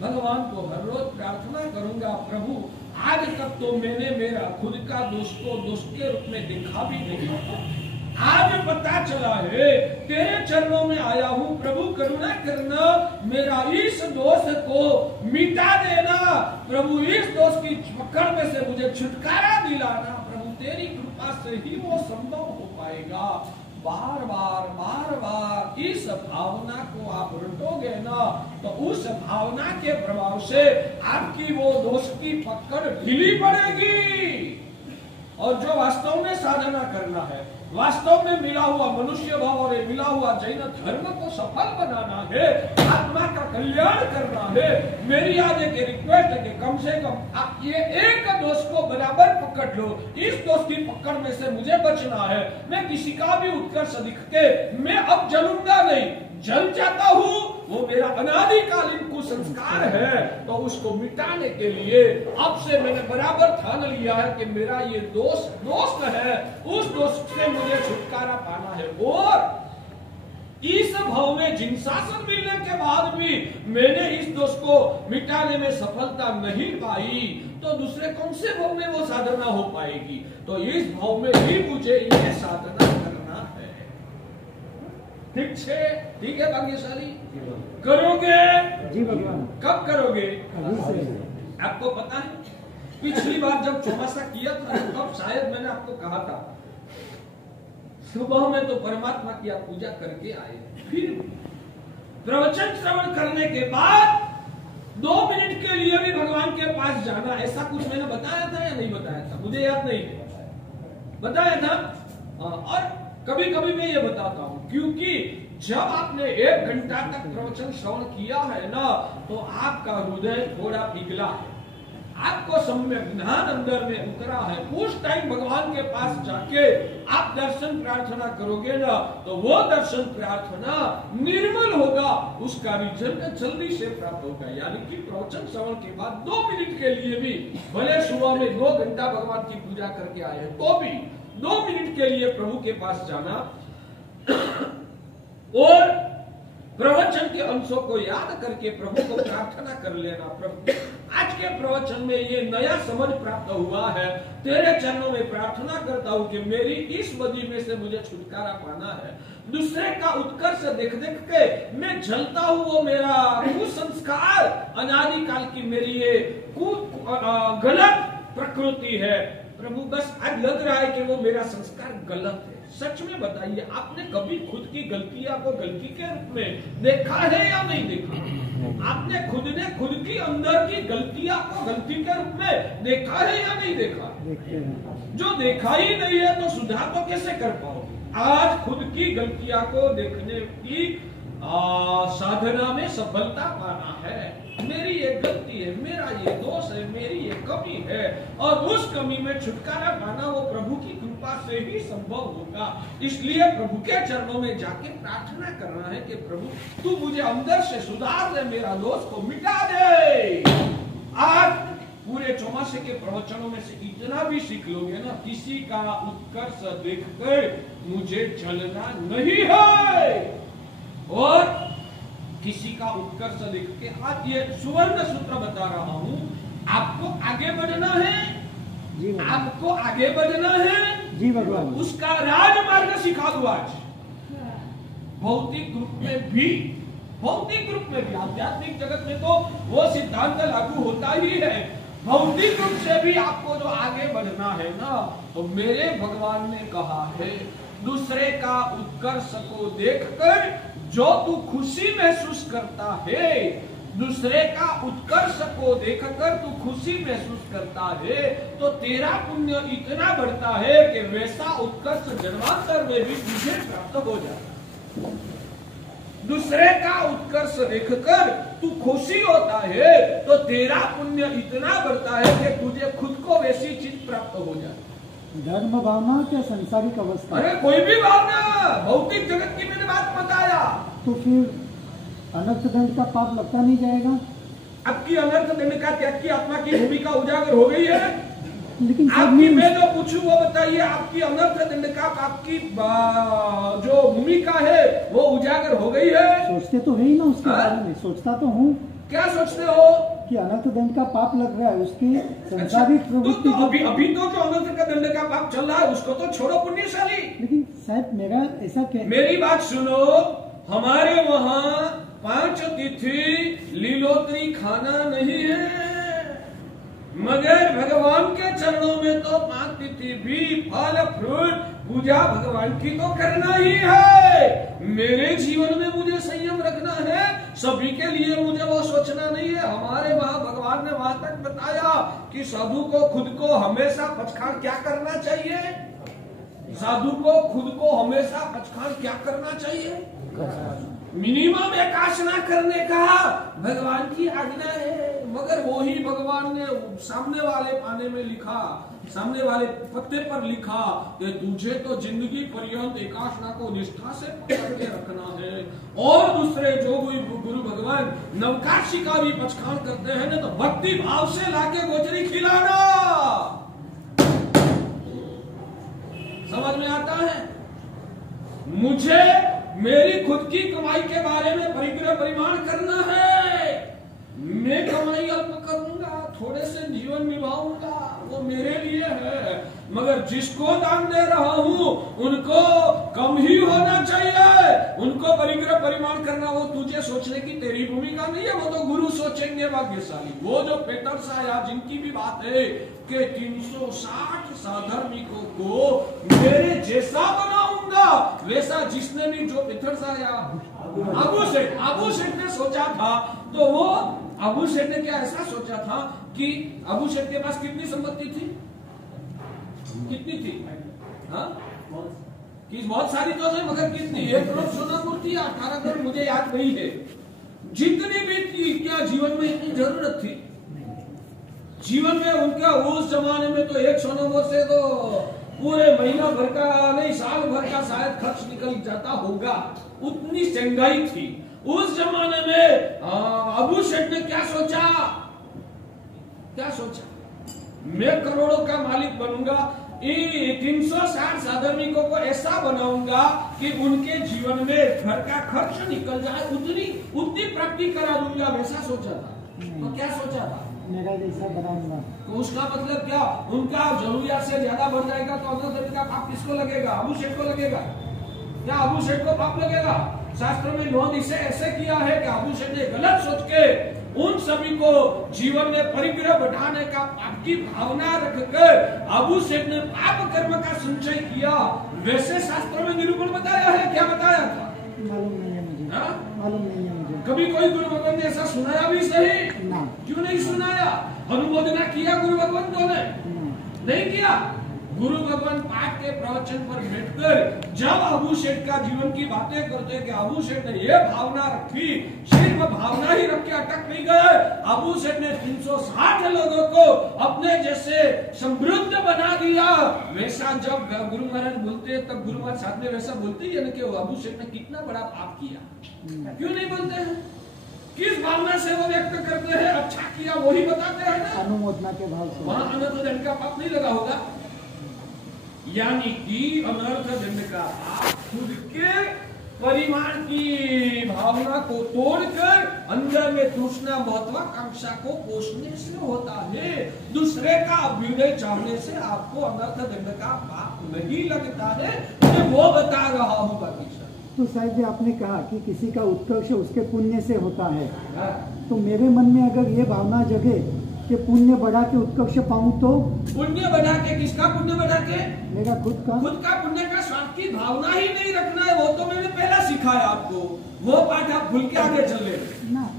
भगवान को हर रोज प्रार्थना करूंगा, प्रभु आज तक तो मैंने मेरा खुद का दोष को दोष के रूप में देखा भी नहीं। आज पता चला है तेरे चरणों में आया हूँ, प्रभु करुणा करना, मेरा इस दोष को मिटा देना, प्रभु इस दोष की पकड़ में से मुझे छुटकारा दिलाना। प्रभु तेरी कृपा से ही वो संभव हो पाएगा। बार बार इस भावना को आप रटोगे ना तो उस भावना के प्रभाव से आपकी वो दोष की पकड़ ढीली पड़ेगी। और जो वास्तव में साधना करना है, वास्तव में मिला हुआ मनुष्य भाव और मिला हुआ जैन धर्म को सफल बनाना है, आत्मा का कल्याण करना है, मेरी आज एक रिक्वेस्ट है कि कम से कम आप ये एक दोष को बराबर पकड़ लो। इस दोष की पकड़ में से मुझे बचना है। मैं किसी का भी उत्कर्ष दिखते मैं अब जलूंगा नहीं, जल जाता हूँ, वो मेरा अनादिकालीन कुसंस्कार है। तो उसको मिटाने के लिए अब से मैंने बराबर ठान लिया है कि मेरा ये दोष है, उस दोष से मुझे छुटकारा पाना है। और इस भाव में जिन शासन मिलने के बाद भी मैंने इस दोष को मिटाने में सफलता नहीं पाई, तो दूसरे कौन से भाव में वो साधना हो पाएगी? तो इस भाव में भी मुझे ये साधना करना है। ठीक है भाग्यशाली, करोगे जी भगवान। कब करोगे? आपको पता है पिछली बार जब चौमासा किया था तब शायद मैंने आपको कहा था सुबह में तो परमात्मा की आप पूजा करके आए, फिर प्रवचन श्रवण करने के बाद 2 मिनट के लिए भी भगवान के पास जाना, ऐसा कुछ मैंने बताया था या नहीं बताया था? मुझे याद नहीं है, बताया था। और कभी कभी मैं ये बताता हूँ, क्योंकि जब आपने 1 घंटा तक प्रवचन श्रवण किया है ना तो आपका हृदय थोड़ा पिघला है, आपको सम्यक ज्ञान अंदर में उतरा है। उस टाइम भगवान के पास जाके आप दर्शन प्रार्थना करोगे ना तो वो दर्शन प्रार्थना निर्मल होगा, उसका रिजल्ट जल्दी से प्राप्त होगा। यानी कि प्रवचन श्रवण के बाद 2 मिनट के लिए भी, भले सुबह में 2 घंटा भगवान की पूजा करके आए तो भी 2 मिनट के लिए प्रभु के पास जाना और प्रवचन के अंशों को याद करके प्रभु को प्रार्थना कर लेना, प्रभु आज के प्रवचन में ये नया समझ प्राप्त हुआ है, तेरे चरणों में प्रार्थना करता हूँ कि मेरी इस बदी में से मुझे छुटकारा पाना है। दूसरे का उत्कर्ष देख देख के मैं जलता हूँ, वो मेरा कुसंस्कार अनादिकाल की मेरी ये गलत प्रकृति है। प्रभु बस आज लग रहा है कि वो मेरा संस्कार गलत है। सच में बताइए, आपने कभी खुद की गलतियां को गलती के रूप में देखा है या नहीं देखा? आपने खुद ने खुद की अंदर की गलतियां को गलती के रूप में देखा है या नहीं देखा? जो देखा ही नहीं है तो सुधार तो कैसे कर पाओगे? आज खुद की गलतियां को देखने की साधना में सफलता पाना है। मेरी ये गलती है, मेरा ये दोष है, मेरी ये कमी है, और उस कमी में छुटकारा पाना वो प्रभु की कृपा से ही संभव होगा। इसलिए प्रभु के चरणों में जाके प्रार्थना करना है कि प्रभु तू मुझे अंदर से सुधार दे, मेरा दोष को मिटा दे। आज पूरे चौमासे के प्रवचनों में से इतना भी सीख लोगे ना, किसी का उत्कर्ष देखकर मुझे जलना नहीं है, और किसी का उत्कर्ष देख के आज ये सुवर्ण सूत्र बता रहा हूं, आपको आगे बढ़ना है, जी भगवान। आपको आगे बढ़ना है जी भगवान। उसका राजमार्ग सिखा दो आज। भौतिक रूप में भी, भौतिक रूप में भी, आध्यात्मिक जगत में तो वो सिद्धांत लागू होता ही है, भौतिक रूप से भी आपको जो आगे बढ़ना है ना, तो मेरे भगवान ने कहा है दूसरे का उत्कर्ष को देखकर जो तू खुशी महसूस करता है, दूसरे का उत्कर्ष को देखकर तू खुशी महसूस करता है, तो तेरा पुण्य इतना बढ़ता है कि वैसा उत्कर्ष जन्मांतर में भी तुझे प्राप्त हो जाता। दूसरे का उत्कर्ष देखकर तू खुशी होता है, तो तेरा पुण्य इतना बढ़ता है कि तुझे खुद को वैसी चीज प्राप्त हो जाती। धर्म भावना क्या संसारिक अवस्था? अरे कोई भी भावना, भौतिक जगत की मैंने बात बताया। तो फिर अनर्थ दंड का पाप लगता नहीं जाएगा? आपकी अनर्थ दंड का त्याग की आत्मा की भूमिका उजागर हो गई है। लेकिन आपकी मैं जो पूछूं वो बताइए, आपकी अनर्थ दंड का आपकी जो भूमिका है वो उजागर हो गई है? सोचते तो है ही ना उसके बारे में, सोचता तो हूँ। क्या सोचते हो? कि अनर्थ दंड का पाप लग रहा है, उसकी संसारिक प्रवृत्ति। तो अभी तो जो अनर्थ का दंड का पाप चल रहा है उसको तो छोड़ो पुण्यशाली। लेकिन साहब मेरा ऐसा क्या, मेरी बात सुनो, हमारे वहाँ 5 तिथि लीलोतरी खाना नहीं है, मगर भगवान के चरणों में तो 5 तिथि भी फल फ्रूट पूजा भगवान की तो करना ही है। मेरे जीवन में मुझे संयम रखना है, सभी के लिए मुझे वो सोचना नहीं है। हमारे वहाँ भगवान ने वहां तक बताया कि साधु को खुद को हमेशा पचखान क्या करना चाहिए, साधु को खुद को हमेशा पचखान क्या करना चाहिए, मिनिमम एकाशना करने का भगवान की आज्ञा है। मगर वो ही भगवान ने सामने वाले पाने में लिखा, सामने वाले पत्ते पर लिखा कि तुझे तो जिंदगी पर्यंत एकाशना को निष्ठा से पकड़ के रखना है, और दूसरे जो गुरु भगवान नवकाशी का भी पचखान करते हैं ना, तो भक्ति भाव से लाके गोचरी खिलाना। समझ में आता है? मुझे मेरी खुद की कमाई के बारे में परिग्रह परिमाण करना है। मैं कमाई अल्प करूंगा, थोड़े से जीवन निभाऊंगा, वो मेरे लिए है, मगर जिसको दान दे रहा हूं उनको कम ही होना चाहिए, उनको परिग्रह परिमाण करना वो तुझे सोचने की तेरी भूमिका नहीं है, वो तो गुरु सोचेंगे भाग्यशाली। वो जो पेटर्स आया जिनकी भी बात है कि 360 साधर्मिकों को मेरे जैसा बनाऊंगा, वैसा जिसने भी जो पेटर्स आया अबू सेठ ने सोचा था, तो वो अबू सेठ ने क्या ऐसा सोचा था कि अबू सेठ के पास कितनी संपत्ति थी, कितनी थी? हाँ, बहुत सारी तो है, मगर कितनी? 1 करोड़ सोना मूर्ति, 18 करोड़ मुझे याद नहीं है, जितनी भी थी। क्या जीवन में इतनी जरूरत थी? जीवन में उनका उस जमाने में तो 1 सोना से तो पूरे महीना भर का नहीं, साल भर का शायद खर्च निकल जाता होगा, उतनी महंगाई थी उस जमाने में। अबू सेठ ने क्या सोचा, क्या सोचा? मैं करोड़ों का मालिक बनूंगा, 360 साधर्मिकों को ऐसा बनाऊंगा कि उनके जीवन में घर का खर्च निकल जाए, उतनी प्राप्ति करा दूंगा, वैसा सोचा था। तो क्या सोचा था? मेरा जैसा बनाऊंगा। तो उसका मतलब क्या? उनका जरूरियात से ज्यादा बढ़ जाएगा तो अनर्थ का पाप किसको लगेगा? अबू सेठ को लगेगा। क्या अबू सेठ को पाप लगेगा? शास्त्र में नोंद इसे ऐसे किया है कि अबू सेठ ने गलत सोच के उन सभी को जीवन में परिग्रह बढ़ाने का पाप की भावना रखकर अबू सेठ ने पाप कर्म का संचय किया, वैसे शास्त्र में निरूपण बताया है। क्या बताया था? मालूम नहीं है मुझे। मालूम नहीं है मुझे। कभी कोई गुरु भगवान ने ऐसा सुनाया भी सही ना। क्यों नहीं सुनाया? अनुमोदना किया गुरु भगवंतों ने? नहीं किया। गुरु भगवान पाठ के प्रवचन पर बैठकर जब अबू शेठ का जीवन की बातें करते कि अबू शेठ ने ये भावना रखी, सिर्फ भावना ही रख के अटक नहीं गए। अबू शेठ ने 360 लोगों को अपने जैसे समृद्ध बना दिया। वैसा जब गुरु महाराज बोलते हैं तब गुरु महाराज साथ में वैसा बोलते ही है ना कि अबू शेठ ने कितना बड़ा पाप किया, क्यों नहीं बोलते हैं? किस भावना से वो व्यक्त करते हैं? अच्छा किया वही बताते हैं ना, अनुमोदना के भाव से। वहां अनर्थ दंड का पाप नहीं लगा होगा। यानी कि अनर्थ दंड का पाप खुद के परिमाण की भावना को तोड़कर अंदर में तृष्णा महत्वाकांक्षा को पोषने से होता है। दूसरे का अभ्युदय चाहने से आपको अनर्थ दंड का पाप नहीं लगता है। मैं वो बता रहा हूँ। बाकी तो साहब जी आपने कहा कि किसी का उत्कर्ष उसके पुण्य से होता है, हाँ। तो मेरे मन में अगर ये भावना जगे कि पुण्य बढ़ा के उत्कर्ष पाऊं तो? पुण्य बढ़ा के, किसका पुण्य बढ़ा के? मेरा खुद का। खुद का पुण्य का स्वार्थ की भावना ही नहीं रखना है। वो तो मैंने पहला सिखाया आपको, वो पाठ आप भूल के आगे चले।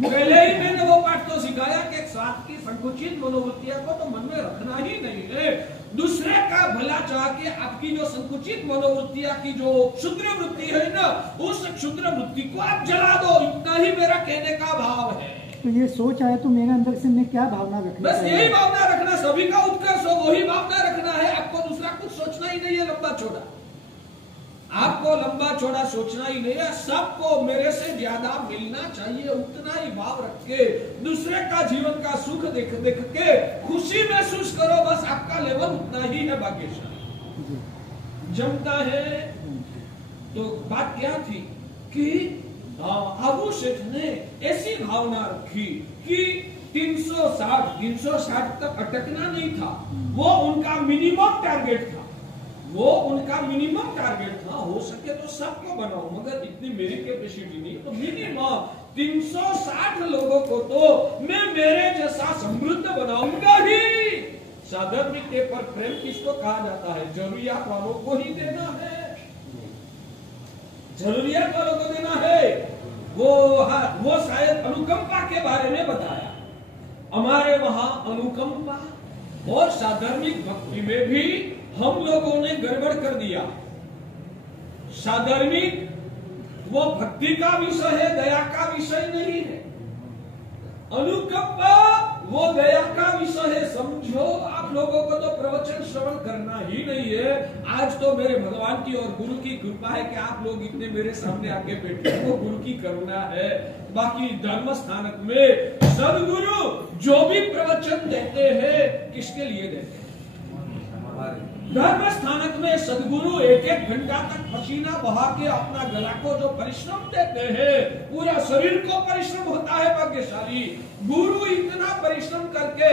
पहले ही मैंने वो पाठ तो सिखाया कि स्वार्थ की संकुचित मनोवृत्तियों को तो मन में रखना ही नहीं है। दूसरे का भला चाह के आपकी जो संकुचित मनोवृत्तियां की जो क्षुद्र वृत्ति है ना, उस क्षुद्र वृत्ति को आप जला दो, इतना ही मेरा कहने का भाव है। तो ये सोच आए तो मेरे अंदर से मैं क्या भावना रखना? बस यही भावना रखना, सभी का उत्कर्ष हो वही भावना रखना है। आपको दूसरा कुछ सोचना ही नहीं है लंबा चौड़ा। आपको लंबा चौड़ा सोचना ही नहीं है। सबको मेरे से ज्यादा मिलना चाहिए, उतना ही भाव रख के दूसरे का जीवन का सुख देख देख के खुशी महसूस करो। बस आपका लेवल उतना ही है। भाग्यशाली जमता है। तो बात क्या थी कि अबू शेठ ने ऐसी भावना रखी कि 360 तक अटकना नहीं था। वो उनका मिनिमम टारगेट था। वो उनका मिनिमम टारगेट था। हो सके तो सबको बनाओ, मगर इतनी मेरी कैपेसिटी नहीं, तो मिनिमम 360 लोगों को तो मैं मेरे जैसा समृद्ध बनाऊंगा ही। साधर्मिक के पर प्रेम किसको कहा जाता है? जरूरियात वालों को ही देना है, जरूरियात वालों को देना है। वो शायद अनुकंपा के बारे में बताया। हमारे वहां अनुकंपा और साधर्मिक भक्ति में भी हम लोगों ने गड़बड़ कर दिया। साधर्मिक वो भक्ति का विषय है, दया का विषय नहीं है। अनुकंपा वो दया का विषय है। समझो, आप लोगों को तो प्रवचन श्रवण करना ही नहीं है। आज तो मेरे भगवान की और गुरु की कृपा है कि आप लोग इतने मेरे सामने आके बैठे, वो गुरु की करुणा है। बाकी धर्म स्थानक में सदगुरु जो भी प्रवचन देते हैं, किसके लिए देते हैं? धर्म स्थानक में सदगुरु एक एक घंटा तक पसीना बहा के अपना गला को जो परिश्रम देते हैं, पूरा शरीर को परिश्रम होता है। भाग्यशाली गुरु इतना परिश्रम करके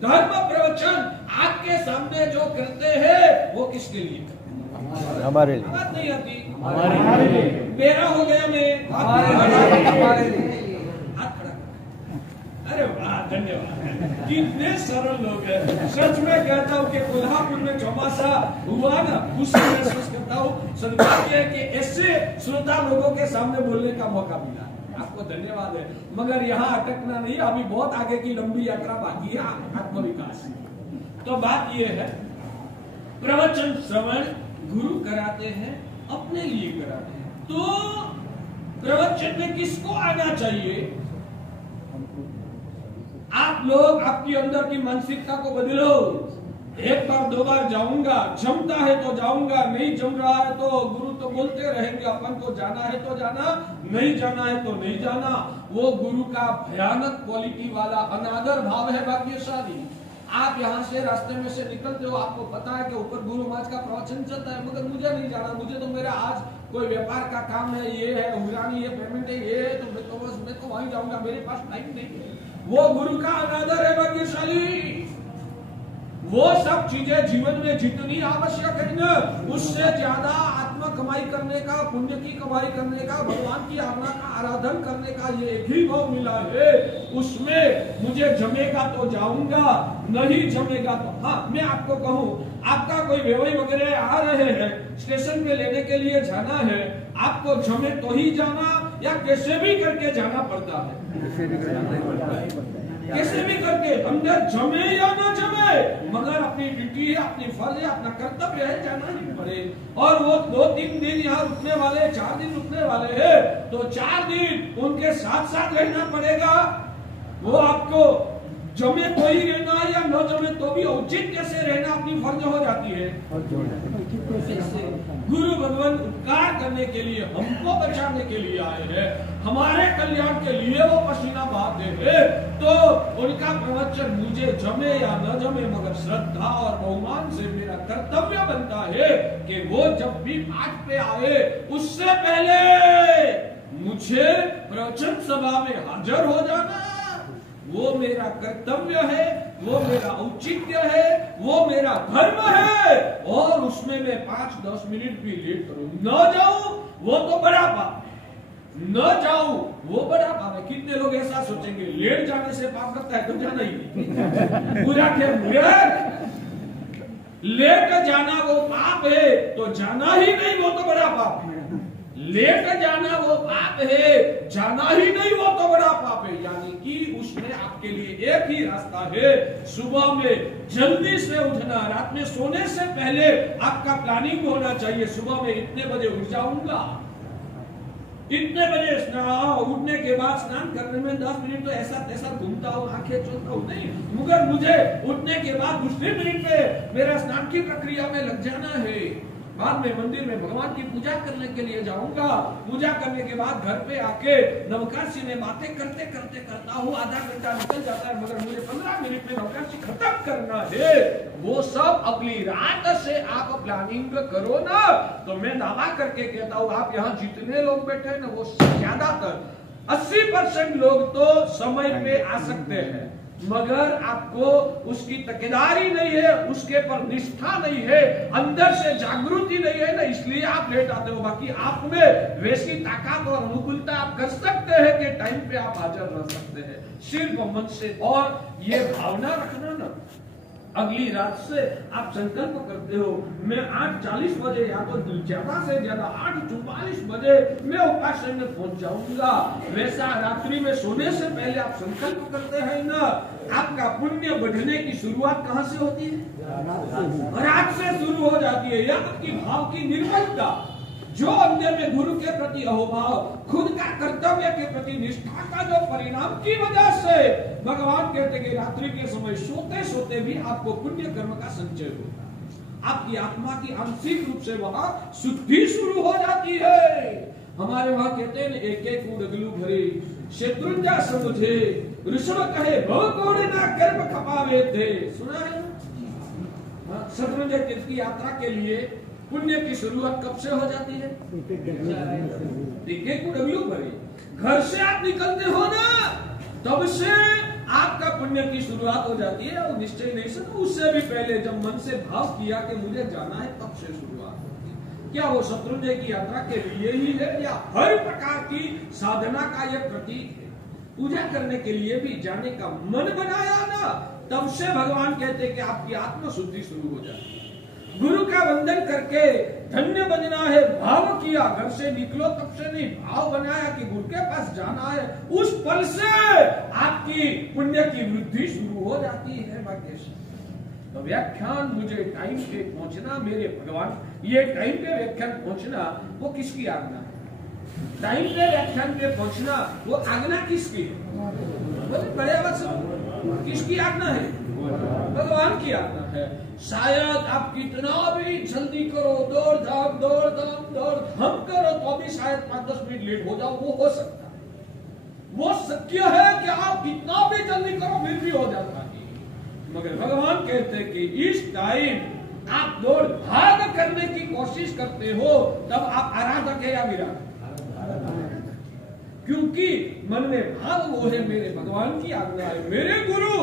धर्म प्रवचन आपके सामने जो करते हैं, वो किसके लिए? हमारे लिए। बात नहीं आती, हमारे लिए। मेरा हो गया मैं हमारे लिए। अरे वाह, धन्यवाद। कितने सरल लोग हैं। सच में कहता हूँ कि कोल्हापुर में चौमासा हुआ ना, खुशी महसूस करता हूँ। सदभाग्य है कि ऐसे श्रोता लोगों के सामने बोलने का मौका मिला। आपको धन्यवाद है। मगर यहाँ अटकना नहीं, अभी बहुत आगे की लंबी यात्रा बाकी है। आत्मविकास। तो बात ये है, प्रवचन श्रवण गुरु कराते हैं, अपने लिए कराते हैं। तो प्रवचन में किसको आना चाहिए? आप लोग आपकी अंदर की मानसिकता को बदलो। एक बार दो बार जाऊंगा, जमता है तो जाऊंगा, नहीं जम रहा है तो गुरु तो बोलते रहेंगे, अपन को जाना है तो जाना, नहीं जाना है तो नहीं जाना। वो गुरु का भयानक क्वालिटी वाला अनादर भाव है। भाग्यशाली आप यहाँ से रास्ते में से निकलते हो, आपको पता है कि ऊपर गुरु महाराज का प्रवचन चलता है, मगर मुझे नहीं जाना, मुझे तो मेरा आज कोई व्यापार का काम है, ये है हुरानी, ये पेमेंट है, ये है, तो मैं तो वहीं जाऊंगा, मेरे पास टाइम नहीं है। वो गुरु का अनादर है। भाग्यशाली वो सब चीजें जीवन में जितनी आवश्यक है ना, उससे ज्यादा आत्मा कमाई करने का, पुण्य की कमाई करने का, भगवान की आज्ञा का आराधन करने का ये एक ही भाव मिला है। उसमें मुझे जमेगा तो जाऊंगा, नहीं जमेगा तो हाँ। मैं आपको कहूँ, आपका कोई व्यवहार वगैरह आ रहे हैं, स्टेशन पे लेने के लिए जाना है, आपको जमे तो ही जाना या कैसे भी करके जाना पड़ता है? कैसे भी करके, अंदर जमे या ना जमे, मगर अपनी ड्यूटी है, अपनी फर्ज है, अपना कर्तव्य है, जाना ही पड़े। और वो 2-3 दिन यहाँ रुकने वाले, 4 दिन रुकने वाले हैं, तो 4 दिन उनके साथ साथ रहना पड़ेगा। वो आपको जमे तो ही रहना या न जमे तो भी औचित्य से रहना अपनी फर्ज हो जाती है। गुरु भगवान उपकार करने के लिए, हमको बचाने के लिए आए हैं, हमारे कल्याण के लिए वो पसीना बहाते हैं। तो उनका प्रवचन मुझे जमे या न जमे, मगर श्रद्धा और बहुमान से मेरा कर्तव्य बनता है कि वो जब भी पाठ पे आए उससे पहले मुझे प्रवचन सभा में हाजिर हो जाना। वो मेरा कर्तव्य है, वो मेरा औचित्य है, वो मेरा धर्म है। और उसमें मैं 5-10 मिनट भी लेट करूं, न जाऊं, वो तो बड़ा पाप है। न जाऊं वो बड़ा पाप है। कितने लोग ऐसा सोचेंगे लेट जाने से पाप लगता है तो जाना ही नहीं। पूरा लेट जाना वो पाप है तो जाना ही नहीं, वो तो बड़ा पाप है। लेट जाना वो पाप है, जाना ही नहीं वो तो बड़ा पाप है। यानी कि उसमें आपके लिए एक ही रास्ता है, सुबह में जल्दी से उठना। रात में सोने से पहले आपका प्लानिंग होना चाहिए, सुबह में इतने बजे उठ जाऊंगा, इतने बजे उठने के बाद स्नान करने में 10 मिनट तो ऐसा घूमता हूँ, आंखें चलता हूँ नहीं, मगर मुझे उठने के बाद दूसरे मिनट में मेरा स्नान की प्रक्रिया में लग जाना है। बाद में मंदिर में भगवान की पूजा करने के लिए जाऊंगा। पूजा करने के बाद घर पे आके नवकाशी में बातें करते करता हूँ, आधा घंटा निकल जाता है, मगर मुझे 15 मिनट में नवकाशी खत्म करना है। वो सब अगली रात से आप प्लानिंग करो ना, तो मैं दावा करके कहता हूँ आप यहाँ जितने लोग बैठे हैं ना, वो ज्यादातर 80% लोग तो समय पे आ सकते हैं, मगर आपको उसकी तकेदारी नहीं है, उसके पर निष्ठा नहीं है, अंदर से जागृति नहीं है ना, इसलिए आप लेट आते हो। बाकी आप में वैसी ताकत और अनुकूलता आप कर सकते हैं कि टाइम पे आप हाजिर रह सकते हैं, सिर्फ मन से। और ये भावना रखना ना, अगली रात से आप संकल्प करते हो मैं 8:40 बजे या तो ज्यादा से ज्यादा 8:44 बजे मैं उपासना में पहुंच जाऊंगा। वैसा रात्रि में सोने से पहले आप संकल्प करते हैं ना, आपका पुण्य बढ़ने की शुरुआत कहां से होती है? रात से शुरू हो जाती है। यह आपकी भाव की निर्मलता, जो अंदर में गुरु के प्रति अहोभाव, खुद का कर्तव्य के प्रति निष्ठा का जो परिणाम की वजह से भगवान कहते कि रात्रि के समय सोते सोते भी आपको पुण्य कर्म का संचय होता है। आपकी आत्मा की आंशिक रूप से वहां शुद्धि शुरू हो जाती है। हमारे वहां कहते हैं एक एक उड़गलू भरे शत्रुंजा समझे, ऋषभ कहे भव कोड़े ना कर्म खपावे थे। सुना है शत्रुंजय तीर्थ की यात्रा के लिए पुण्य की शुरुआत कब से हो जाती है? एक उड़गलू भरे, घर से आप निकलते हो ना, तब से आपका पुण्य की शुरुआत हो जाती है। और निश्चय नहीं से तो उससे भी पहले जब मन से भाव किया कि मुझे जाना है, तब से शुरुआत होती है। क्या वो शत्रुंजय की यात्रा के लिए ही है या हर प्रकार की साधना का यह प्रतीक है? पूजा करने के लिए भी जाने का मन बनाया ना, तब से भगवान कहते कि आपकी आत्म शुद्धि शुरू हो जाती है। गुरु का वंदन करके धन्य बनना है, भाव किया, घर से निकलो तब से नहीं, भाव बनाया कि गुरु के पास जाना है, उस पल से आपकी पुण्य की वृद्धि शुरू हो जाती है। भाग्य से तो व्याख्यान मुझे टाइम पे पहुंचना, मेरे भगवान ये टाइम पे व्याख्यान पहुंचना वो किसकी आज्ञा है? टाइम पे व्याख्यान पे पहुंचना वो आज्ञा किसकी है? बोले बड़े आवाज से, किसकी आज्ञा है? भगवान की आज्ञा है। शायद आप कितना भी जल्दी करो, दौड़ धाम करो, तो भी शायद 5-10 मिनट लेट हो जाओ, वो हो सकता है, वो शक्य है कि आप कितना भी जल्दी करो फिर भी हो जाता है। मगर भगवान कहते हैं कि इस टाइम आप दौड़ भाग करने की कोशिश करते हो, तब आप आराधक है या विराट? क्योंकि मन में भाव वो है मेरे भगवान की आज्ञा है, मेरे गुरु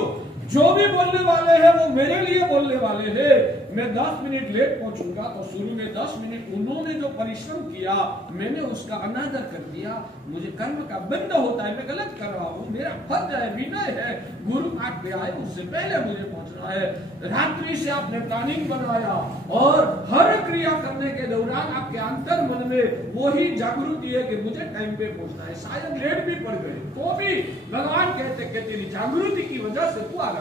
जो भी बोलने वाले हैं वो मेरे लिए बोलने वाले हैं। मैं 10 मिनट लेट पहुंचूंगा तो शुरू में 10 मिनट उन्होंने जो परिश्रम किया मैंने उसका अनादर कर दिया, मुझे कर्म का बंध होता है, मैं गलत कर रहा हूँ, मेरा फर्ज है, विनय है, गुरु पाठ पे आए उससे पहले मुझे पहुंचना है। रात्रि से आपने प्लानिंग बनाया और हर क्रिया करने के दौरान आपके अंतर मन में वही जागृति है कि मुझे टाइम पे पहुंचना है। शायद लेट भी पड़ गए तो भी भगवान कहते तेरी जागृति की वजह से तू आ गया।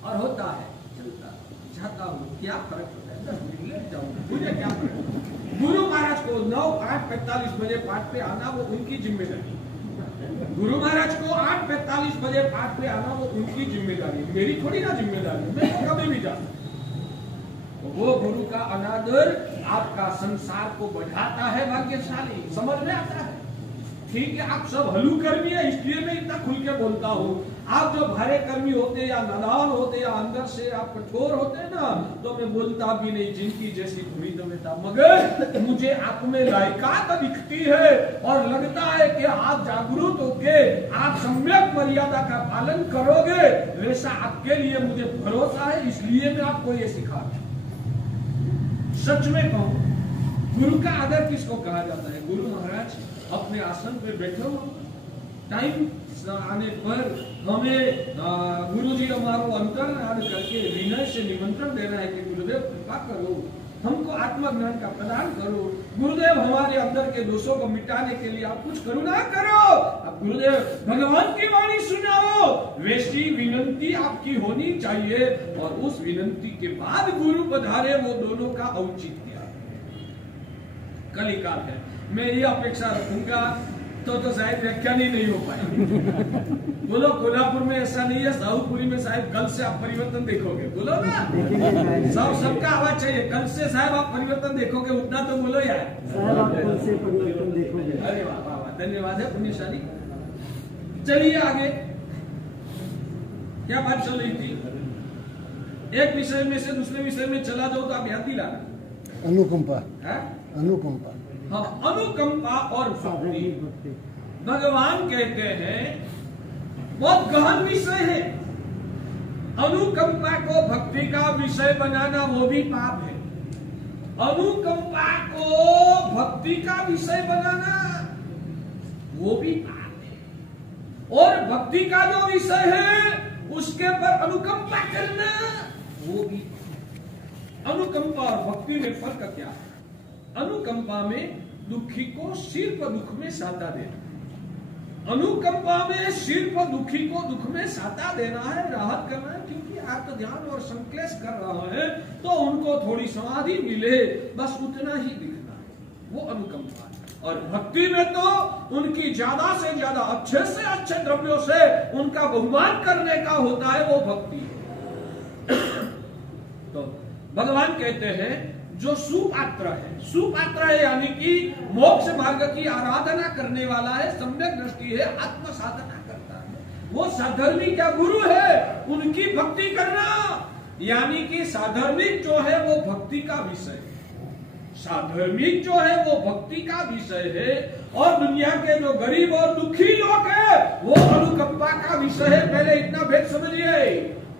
और होता है चलता जाता हूँ, क्या फर्क होता है, 10 मिनट लेट जाऊंगा, मुझे क्या फर्क। गुरु महाराज को 9:45 बजे पाठ पे आना वो उनकी जिम्मेदारी, गुरु महाराज को 8:45 बजे पाठ पे आना वो उनकी जिम्मेदारी, मेरी थोड़ी ना जिम्मेदारी, मैं तो कभी भी जा सकता। तो वो गुरु का अनादर आपका संसार को बढ़ाता है, भाग्यशाली, समझ में आता है। ठीक है, आप सब हलू कर्मी है, इसलिए मैं इतना खुल के बोलता हूँ। आप जो भारे कर्मी होते या नादान होते या अंदर से आप कठोर होते हैं ना, तो मैं बोलता भी नहीं, जिनकी जैसी धुनी दमेता, मगर मुझे आप में लायकात दिखती है और लगता है कि आप जागरूक होके आप सम्यक मर्यादा का पालन करोगे, वैसा आपके लिए मुझे भरोसा है, इसलिए मैं आपको ये सिखा रहा हूं। सच में कहूं, गुरु का आदर किसको कहा जाता है? गुरु महाराज अपने आसन पे बैठे हो, टाइम आने पर हमें गुरु जी हमारो अंतर्ज्ञान करके विनय से निमंत्रण देना है कि गुरुदेव कृपा करो, हमको आत्मज्ञान का प्रदान करो, गुरुदेव हमारे अंदर के दोषों को मिटाने के लिए आप कुछ करुणा करो, अब गुरुदेव भगवान की वाणी सुनाओ, वैसी विनंती आपकी होनी चाहिए। और उस विनंती के बाद गुरु पधारे, वो दोनों का औचित्य कलिकाल है। मैं ये अपेक्षा रखूंगा तो साहिब व्याख्यान ही नहीं हो पाए। बोलो, कोल्हापुर में ऐसा नहीं है, साहूपुरी में साहिब कल से आप परिवर्तन देखोगे, बोलो ना, सबका आवाज चाहिए, कल से साहब आप परिवर्तन देखोगे, उतना तो बोलो यार, कल से परिवर्तन देखोगे। अरे वाह वाह वाह, धन्यवाद है पुण्यशाली। चलिए आगे, क्या बात चल रही थी? एक विषय में से दूसरे विषय में चला जाओ तो आप याद दिलाना। अनुकंपा, है? अनुकंपा, हाँ, अनुकंपा और भक्ति। भगवान कहते हैं बहुत गहन विषय है, अनुकंपा को भक्ति का विषय बनाना वो भी पाप है, अनुकंपा को भक्ति का विषय बनाना वो भी पाप है, और भक्ति का जो विषय है उसके पर अनुकंपा करना वो भी। अनुकंपा और भक्ति में फर्क क्या है? अनुकंपा में दुखी को सिर्फ दुख में साता देना, अनुकंपा में सिर्फ दुखी को दुख में साता देना है, राहत करना है, क्योंकि आप तो ध्यान और संक्लेश कर रहे हैं तो उनको थोड़ी समाधि मिले, बस उतना ही दिखना है, वो अनुकंपा है। और भक्ति में तो उनकी ज्यादा से ज्यादा अच्छे से अच्छे द्रव्यों से उनका बहुमान करने का होता है, वो भक्ति है। तो भगवान कहते हैं जो सुपात्र है, सुपात्र है यानी कि मोक्ष मार्ग की आराधना करने वाला है, सम्यक दृष्टि है, आत्म साधना करता है, वो साधर्मिक क्या गुरु है, उनकी भक्ति करना, यानी कि साधर्मिक जो है वो भक्ति का विषय है, साधर्मिक जो है वो भक्ति का विषय है, और दुनिया के जो गरीब और दुखी लोग है वो अनुकंपा का विषय है। पहले इतना भेद समझिए,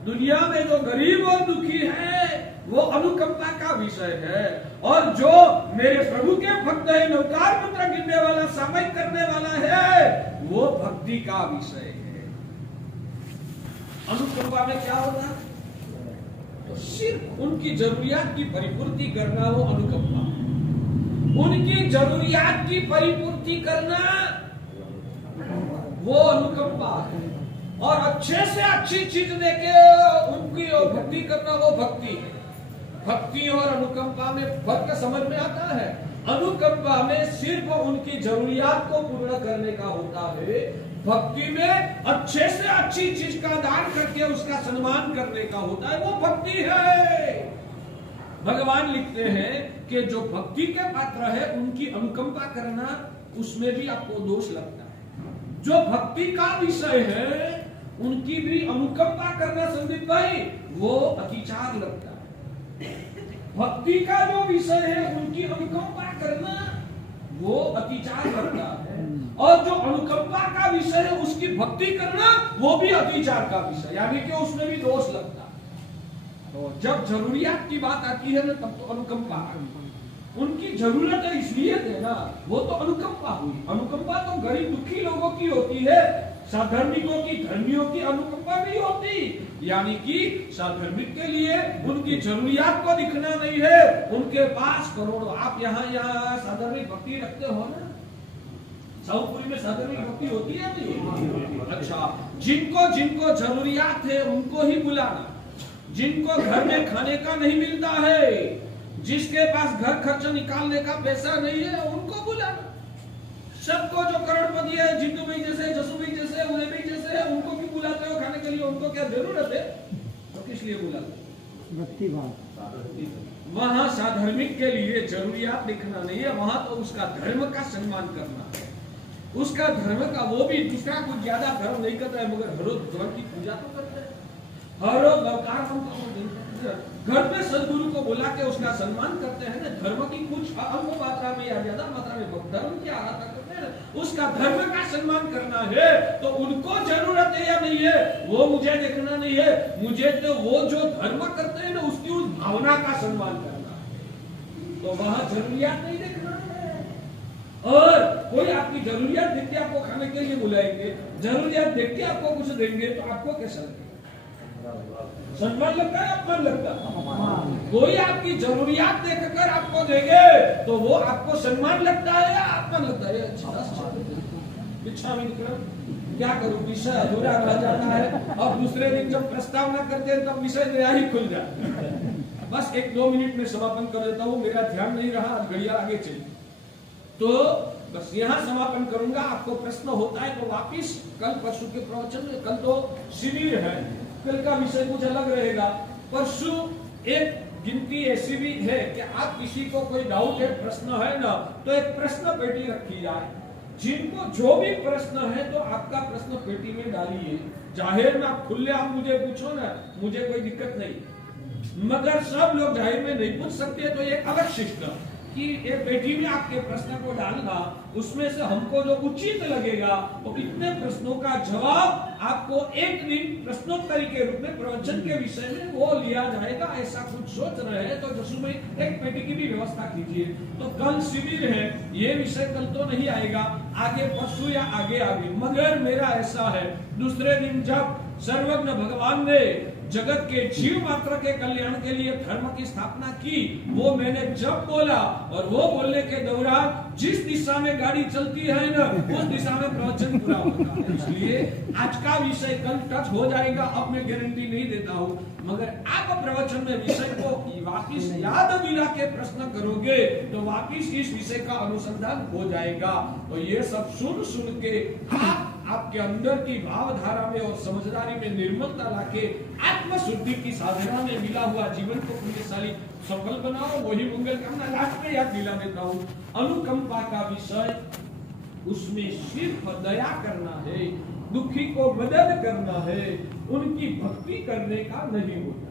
दुनिया में जो गरीब और दुखी है वो अनुकंपा का विषय है, और जो मेरे प्रभु के भक्त है, नवकार पुत्र गिनने वाला, सामयिक करने वाला है, वो भक्ति का विषय है। अनुकंपा में क्या होता? तो सिर्फ उनकी जरूरियात की परिपूर्ति करना वो अनुकंपा, उनकी जरूरियात की परिपूर्ति करना वो अनुकंपा है, और अच्छे से अच्छी चीज देके उनकी भक्ति करना वो भक्ति है। भक्ति और अनुकंपा में फर्क समझ में आता है। अनुकंपा में सिर्फ उनकी जरूरियात को पूर्ण करने का होता है, भक्ति में अच्छे से अच्छी चीज का दान करके उसका सम्मान करने का होता है, वो भक्ति है। भगवान लिखते हैं कि जो भक्ति के पात्र है उनकी अनुकंपा करना, उसमें भी आपको दोष लगता है। जो भक्ति का विषय है उनकी भी अनुकंपा करना संदीप भाई वो अतिचार लगता है। भक्ति का जो विषय है उनकी अनुकंपा करना वो अतिचार लगता है, और जो अनुकंपा का विषय है उसकी भक्ति करना वो भी अतिचार का विषय, यानी कि उसमें भी दोष लगता है। तो जब जरूरियात की बात आती है ना तब तो अनुकंपा, उनकी जरूरत है इसलिए देना, वो तो अनुकंपा हुई। अनुकंपा तो गरीब दुखी लोगों की होती है, साधर्मिकों की, धर्मियों की अनुकंपा नहीं होती, यानी कि साधर्मिक के लिए उनकी जरूरियात को दिखना नहीं है, उनके पास करोड़ों, आप यहाँ साधर्मिक भक्ति रखते हो ना, साहूपुरी में साधर्मिक भक्ति होती है नहीं? अच्छा, जिनको जिनको जरूरियात है उनको ही बुलाना, जिनको घर में खाने का नहीं मिलता है, जिसके पास घर खर्च निकालने का पैसा नहीं है, उनको बुलाना। सबको जो करोड़पति है, जितू भाई जैसे, जसू भाई जैसे, उदय भाई जैसे है, उनको क्यों बुलाते हो खाने के लिए? उनको क्या जरूरत है? तो किस लिए बुलाते? भक्ति भाव। वहां साधर्मिक के लिए जरूरियात दिखना नहीं है, वहां तो उसका धर्म का सम्मान करना है, उसका धर्म का। वो भी दूसरा कुछ ज्यादा धर्म नहीं करता है, मगर हर रोज भगवान की पूजा तो करते हैं, हर रोज घर पे सदगुरु को बुला के उसका सम्मान करते हैं ना। धर्म की कुछ अल्प मात्रा में या ज्यादा मात्रा में धर्म की आराधना करते हैं, उसका धर्म का सम्मान करना है। तो उनको जरूरत है या नहीं है, वो मुझे देखना नहीं है। मुझे तो वो जो धर्म करते हैं ना, उसकी उस भावना का सम्मान करना है। तो वहां जरूरियात नहीं देखना है। और कोई आपकी जरूरियात देख के आपको खाने के लिए बुलाएंगे, जरूरियात देख के आपको कुछ देंगे, तो आपको कैसा लगेगा? सम्मान लगता है, अपमान लगता है? कोई आपकी जरूरियात देखकर आपको देंगे तो वो आपको सम्मान लगता है या अपमान लगता है? अच्छा क्या करूं, विषय अधूरा रह जाता है। और दूसरे दिन जब प्रस्तावना करते हैं तब विषय नया ही खुल जाता है। बस 1-2 मिनट में समापन कर देता हूँ, मेरा ध्यान नहीं रहा, आज घड़िया आगे चली। तो बस यहाँ समापन करूंगा। आपको प्रश्न होता है तो वापिस कल परसों के प्रवचन में, कल तो शिविर है, कल का विषय कुछ अलग रहेगा। परसों एक गिनती ऐसी भी है कि आप किसी को कोई डाउट है, प्रश्न है ना, तो एक प्रश्न पेटी रखी जाए। जिनको जो भी प्रश्न है तो आपका प्रश्न पेटी में डालिए। जाहिर में आप खुले आप मुझे पूछो ना, मुझे कोई दिक्कत नहीं, मगर सब लोग जाहिर में नहीं पूछ सकते। तो ये अवशिष्ट कि एक पेटी में आपके प्रश्न को डालना, उसमें से हमको जो उचित लगेगा तो इतने प्रश्नों का जवाब आपको एक दिन प्रश्नोत्तरी के रूप में प्रवचन के विषय में वो लिया जाएगा। ऐसा कुछ सोच रहे हैं तो जसू में एक पेटी की भी व्यवस्था कीजिए। तो कल शिविर है, ये विषय कल तो नहीं आएगा, आगे परसों या आगे आगे। मगर मेरा ऐसा है, दूसरे दिन जब सर्वज्ञ भगवान ने जगत के जीव मात्र के कल्याण के लिए धर्म की स्थापना की, वो मैंने जब बोला और वो बोलने के दौरान जिस दिशा में गाड़ी चलती है ना, उस दिशा में प्रवचन पूरा होता है। इसलिए आज का विषय कल टच हो जाएगा, अब मैं गारंटी नहीं देता हूँ, मगर आप प्रवचन में विषय को वापिस याद दिला के प्रश्न करोगे तो वापिस इस विषय का अनुसंधान हो जाएगा। तो ये सब सुन के आपके अंदर की भावधारा में और समझदारी में निर्मलता लाके आत्म शुद्धि की साधना में मिला हुआ जीवन को पुण्यशाली सफल बनाओ। वही मंगल कामना लास्ट में याद दिला देता हूँ। अनुकंपा का विषय, उसमें सिर्फ दया करना है, दुखी को मदद करना है, उनकी भक्ति करने का नहीं होता।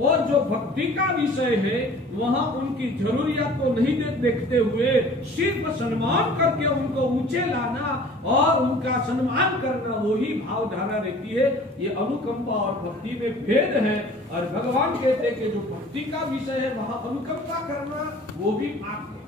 और जो भक्ति का विषय है वहां उनकी जरूरियात को नहीं देखते हुए सिर्फ सम्मान करके उनको ऊंचे लाना और उनका सम्मान करना, वही भावधारा रहती है। ये अनुकंपा और भक्ति में भेद है। और भगवान कहते हैं कि जो भक्ति का विषय है वहां अनुकंपा करना वो भी पाप है,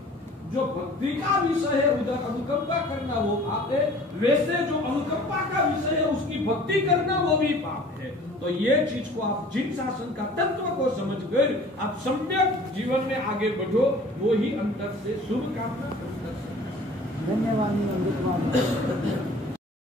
जो भक्ति का विषय है उधर अनुकंपा करना वो पाप है। वैसे जो अनुकंपा का विषय है उसकी भक्ति करना वो भी पाप है। तो ये चीज को आप जिन शासन का तत्व को समझकर आप सम्यक जीवन में आगे बढ़ो, वो ही अंतर से शुभ कामना। धन्यवाद।